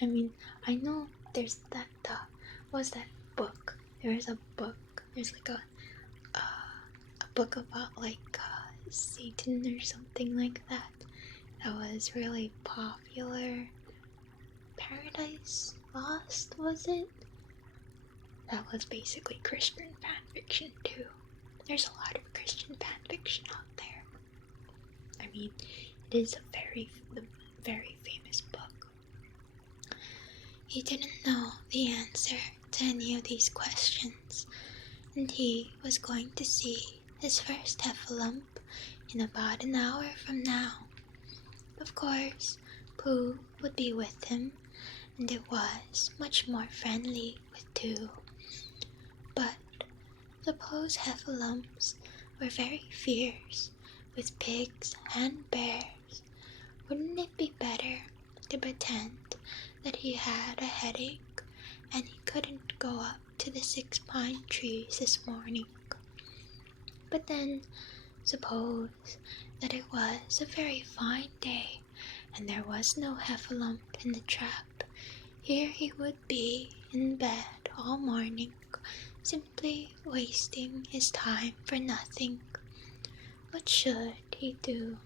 mean, I know there's that, what was that book? There's a book. There's like a book about Satan or something like that. That was really popular. Paradise Lost, was it? That was basically Christian fanfiction too. There's a lot of Christian fanfiction out there. I mean, it is a very famous book. He didn't know the answer to any of these questions, and he was going to see his first heffalump in about an hour from now. Of course, Pooh would be with him, and it was much more friendly with two. But suppose heffalumps were very fierce with pigs and bears, wouldn't it be better to pretend that he had a headache and he couldn't go up to the 6 pine trees this morning? But then suppose that it was a very fine day and there was no heffalump in the trap. Here he would be in bed all morning, simply wasting his time for nothing. What should he do?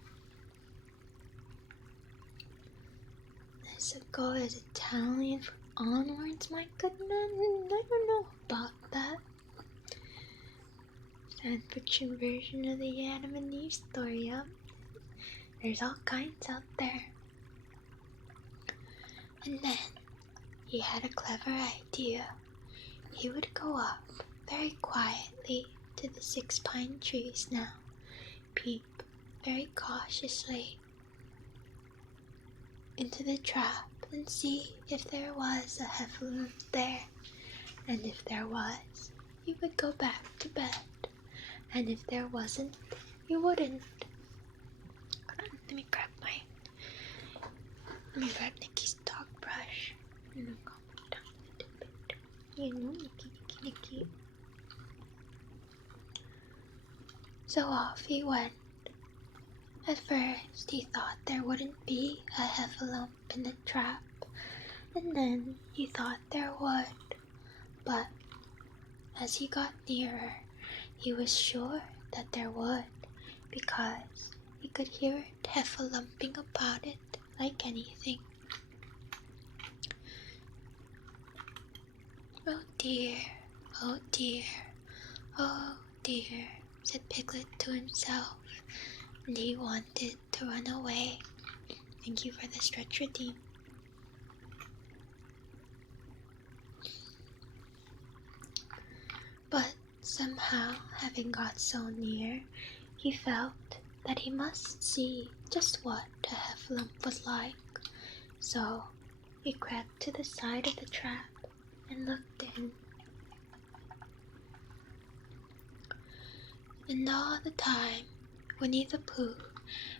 This go is Italian from onwards, my good man? I don't know about that. Fanfiction version of the Adam and Eve story, yeah. There's all kinds out there. And then he had a clever idea. He would go up very quietly to the 6 pine trees now, peep very cautiously into the trap and see if there was a heffalump there. And if there was, he would go back to bed And if there wasn't, you wouldn't. Hold on, let me grab Nikki's dog brush. And I'll calm it down a little bit. You know, Nikki. So off he went. At first, he thought there wouldn't be a heffalump in the trap, and then he thought there would. But as he got nearer, he was sure that there would, because he could hear it heffalumping about it like anything. Oh dear, oh dear, oh dear, said Piglet to himself, and he wanted to run away. Thank you for the stretch redeem. But somehow, having got so near, he felt that he must see just what a heffalump was like. So he crept to the side of the trap and looked in. And all the time, Winnie-the-Pooh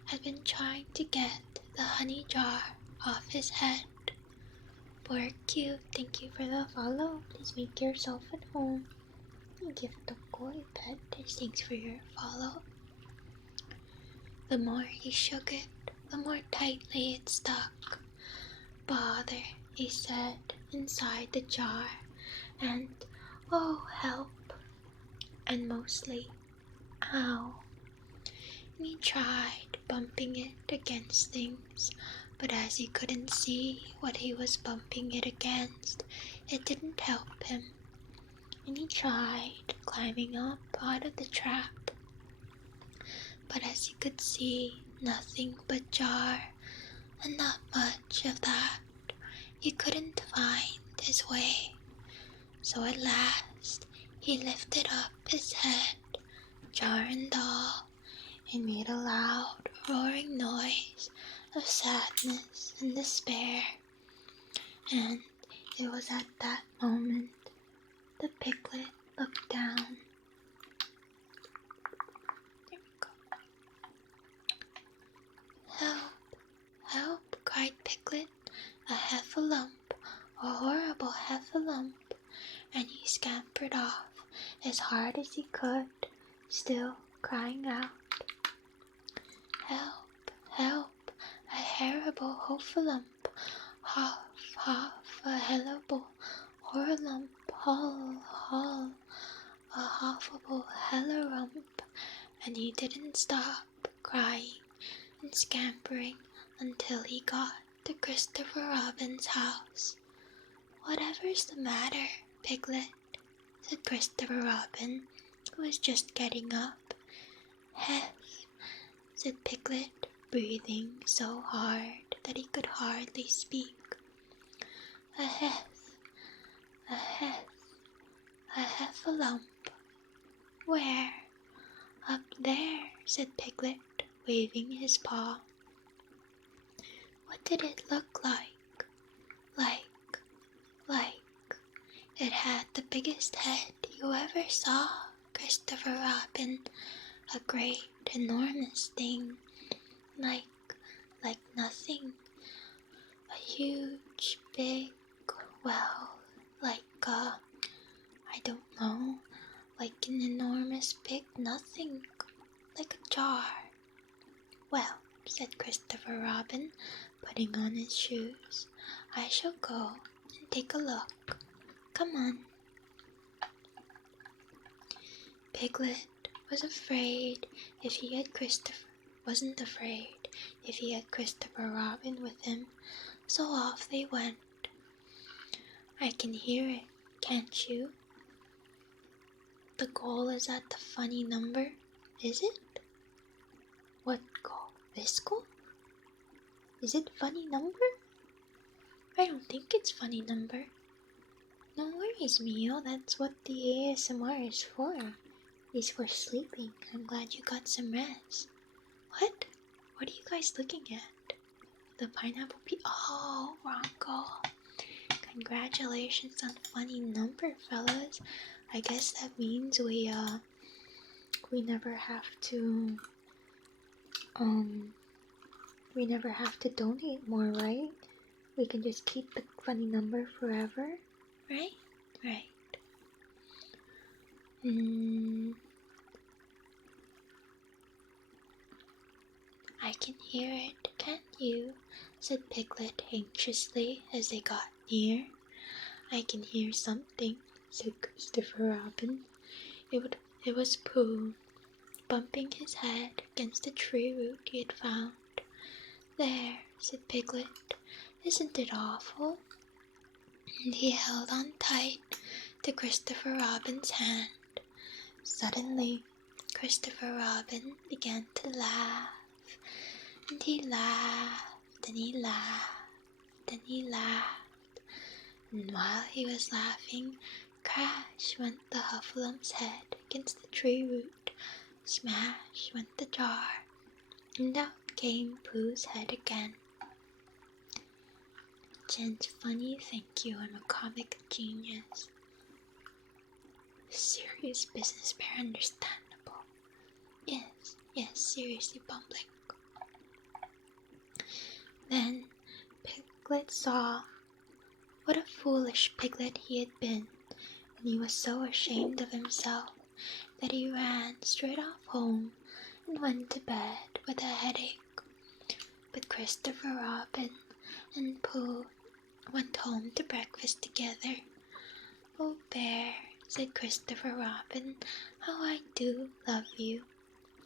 had been trying to get the honey jar off his head. Poor cute, thank you for the follow. Please make yourself at home. Give the boy pet. Thanks for your follow. The more he shook it, the more tightly it stuck. Bother, he said inside the jar, and oh help, and mostly ow. And he tried bumping it against things, but as he couldn't see what he was bumping it against, it didn't help him. And he tried climbing up out of the trap, but as he could see nothing but jar, and not much of that, he couldn't find his way. So at last he lifted up his head, jar and all, and made a loud roaring noise of sadness and despair. And it was at that moment the Piglet looked down. There we go. Help, help, cried Piglet, a heffalump, a horrible heffalump, and he scampered off as hard as he could, still crying out, help, help, a horrible heffalump, huff, huff, a hellable horralump, hull, hull, a huffable hellarump, and he didn't stop crying and scampering until he got to Christopher Robin's house. Whatever's the matter, Piglet? Said Christopher Robin, who was just getting up. Hef, said Piglet, breathing so hard that he could hardly speak. A hef, a hef, a heffalump. Where? Up there, said Piglet, waving his paw. What did it look like? It had the biggest head you ever saw, Christopher Robin. A great, enormous thing, like nothing. A huge, big, well, I don't know, like an enormous big nothing, like a jar. Well, said Christopher Robin, putting on his shoes, I shall go and take a look. Come on. Piglet wasn't afraid if he had Christopher Robin with him, so off they went. I can hear it, can't you? The goal is at the funny number, is it? What goal? This goal? Is it funny number? I don't think it's funny number. No worries, Mio, that's what the ASMR is for. It's for sleeping. I'm glad you got some rest. What? What are you guys looking at? The pineapple oh, wrong goal. Congratulations on funny number, fellas. I guess that means we we never have to um we never have to donate more, right? We can just keep the funny number forever, right? Right. I can hear it, can't you? Said Piglet anxiously as they got near. I can hear something, said Christopher Robin. It was Pooh, bumping his head against the tree root he had found. There, said Piglet, isn't it awful? And he held on tight to Christopher Robin's hand. Suddenly, Christopher Robin began to laugh, and he laughed, and he laughed, and he laughed. And while he was laughing, crash went the Hufflepuff's head against the tree root. Smash went the jar, and out came Pooh's head again. Jen's funny, thank you, I'm a comic genius. Serious business, very understandable. Yes, seriously bumbling. Then Piglet saw what a foolish piglet he had been, and he was so ashamed of himself that he ran straight off home and went to bed with a headache. But Christopher Robin and Pooh went home to breakfast together. Oh, Bear, said Christopher Robin, how I do love you.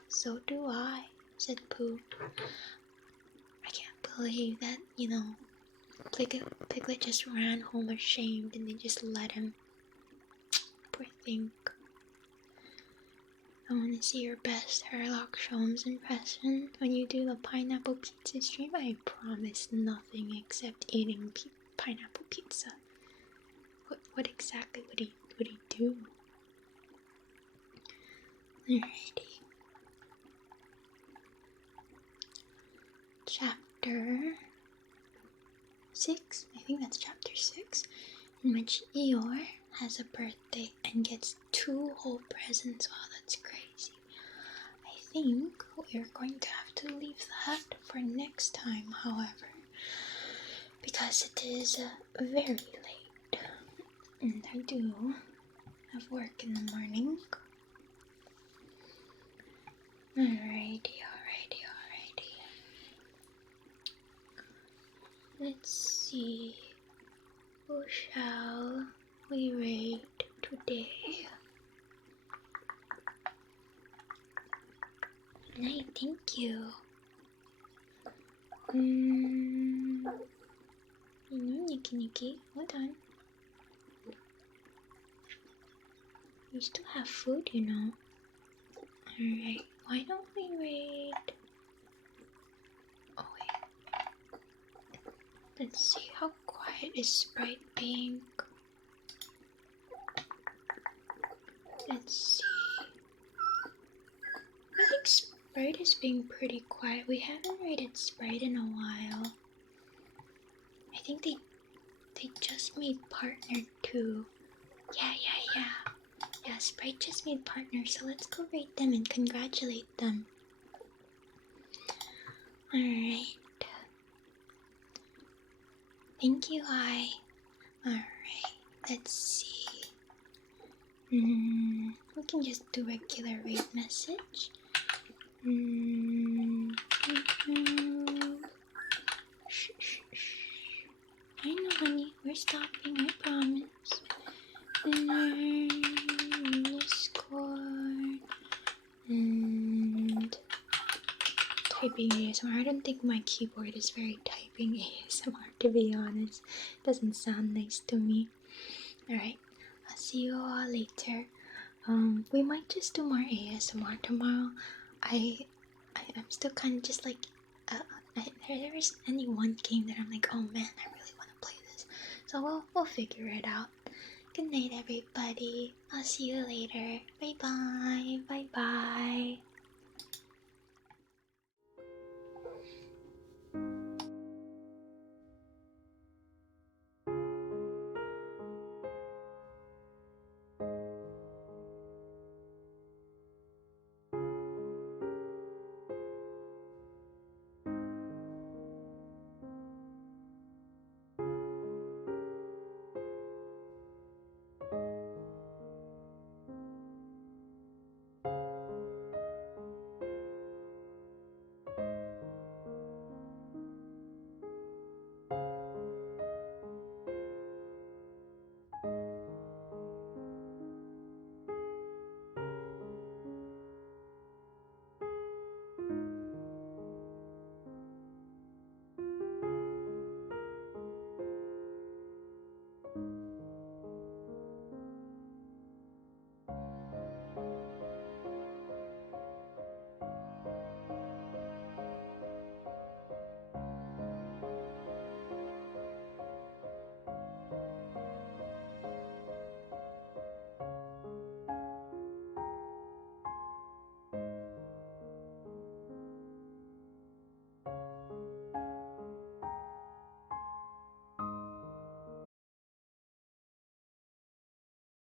So do I, said Pooh. I can't believe that, Piglet just ran home ashamed and they just let him. Poor thing. I want to see your best Herlock Sholmes impression when you do the pineapple pizza stream. I promise nothing except eating pineapple pizza. What exactly would he do? Alrighty. Chapter 6, I think that's chapter 6, in which Eeyore has a birthday and gets 2 whole presents. Wow, that's crazy. I think we're going to have to leave that for next time, however, because it is very late, and I do have work in the morning. Alrighty. Let's see, who shall we rate today? Nice, thank you. Nikki, hold on. We still have food, Alright, why don't we rate... Oh wait. Let's see, how quiet is Sprite being? Let's see. I think Sprite is being pretty quiet. We haven't rated Sprite in a while. I think they just made partner too. Yeah. Yeah, Sprite just made partner, so let's go rate them and congratulate them. Alright. Thank you, I. Alright, let's see. We can just do regular rate message. Shh. I know, honey. We're stopping, I promise. Discord. And typing ASMR. I don't think my keyboard is very typing ASMR, to be honest. Doesn't sound nice to me. Alright, I'll see you all later. We might just do more ASMR tomorrow. I'm still kind of just like, there is any one game that I'm like, oh man, I really want to play this. So we'll figure it out. Good night, everybody. I'll see you later. Bye bye.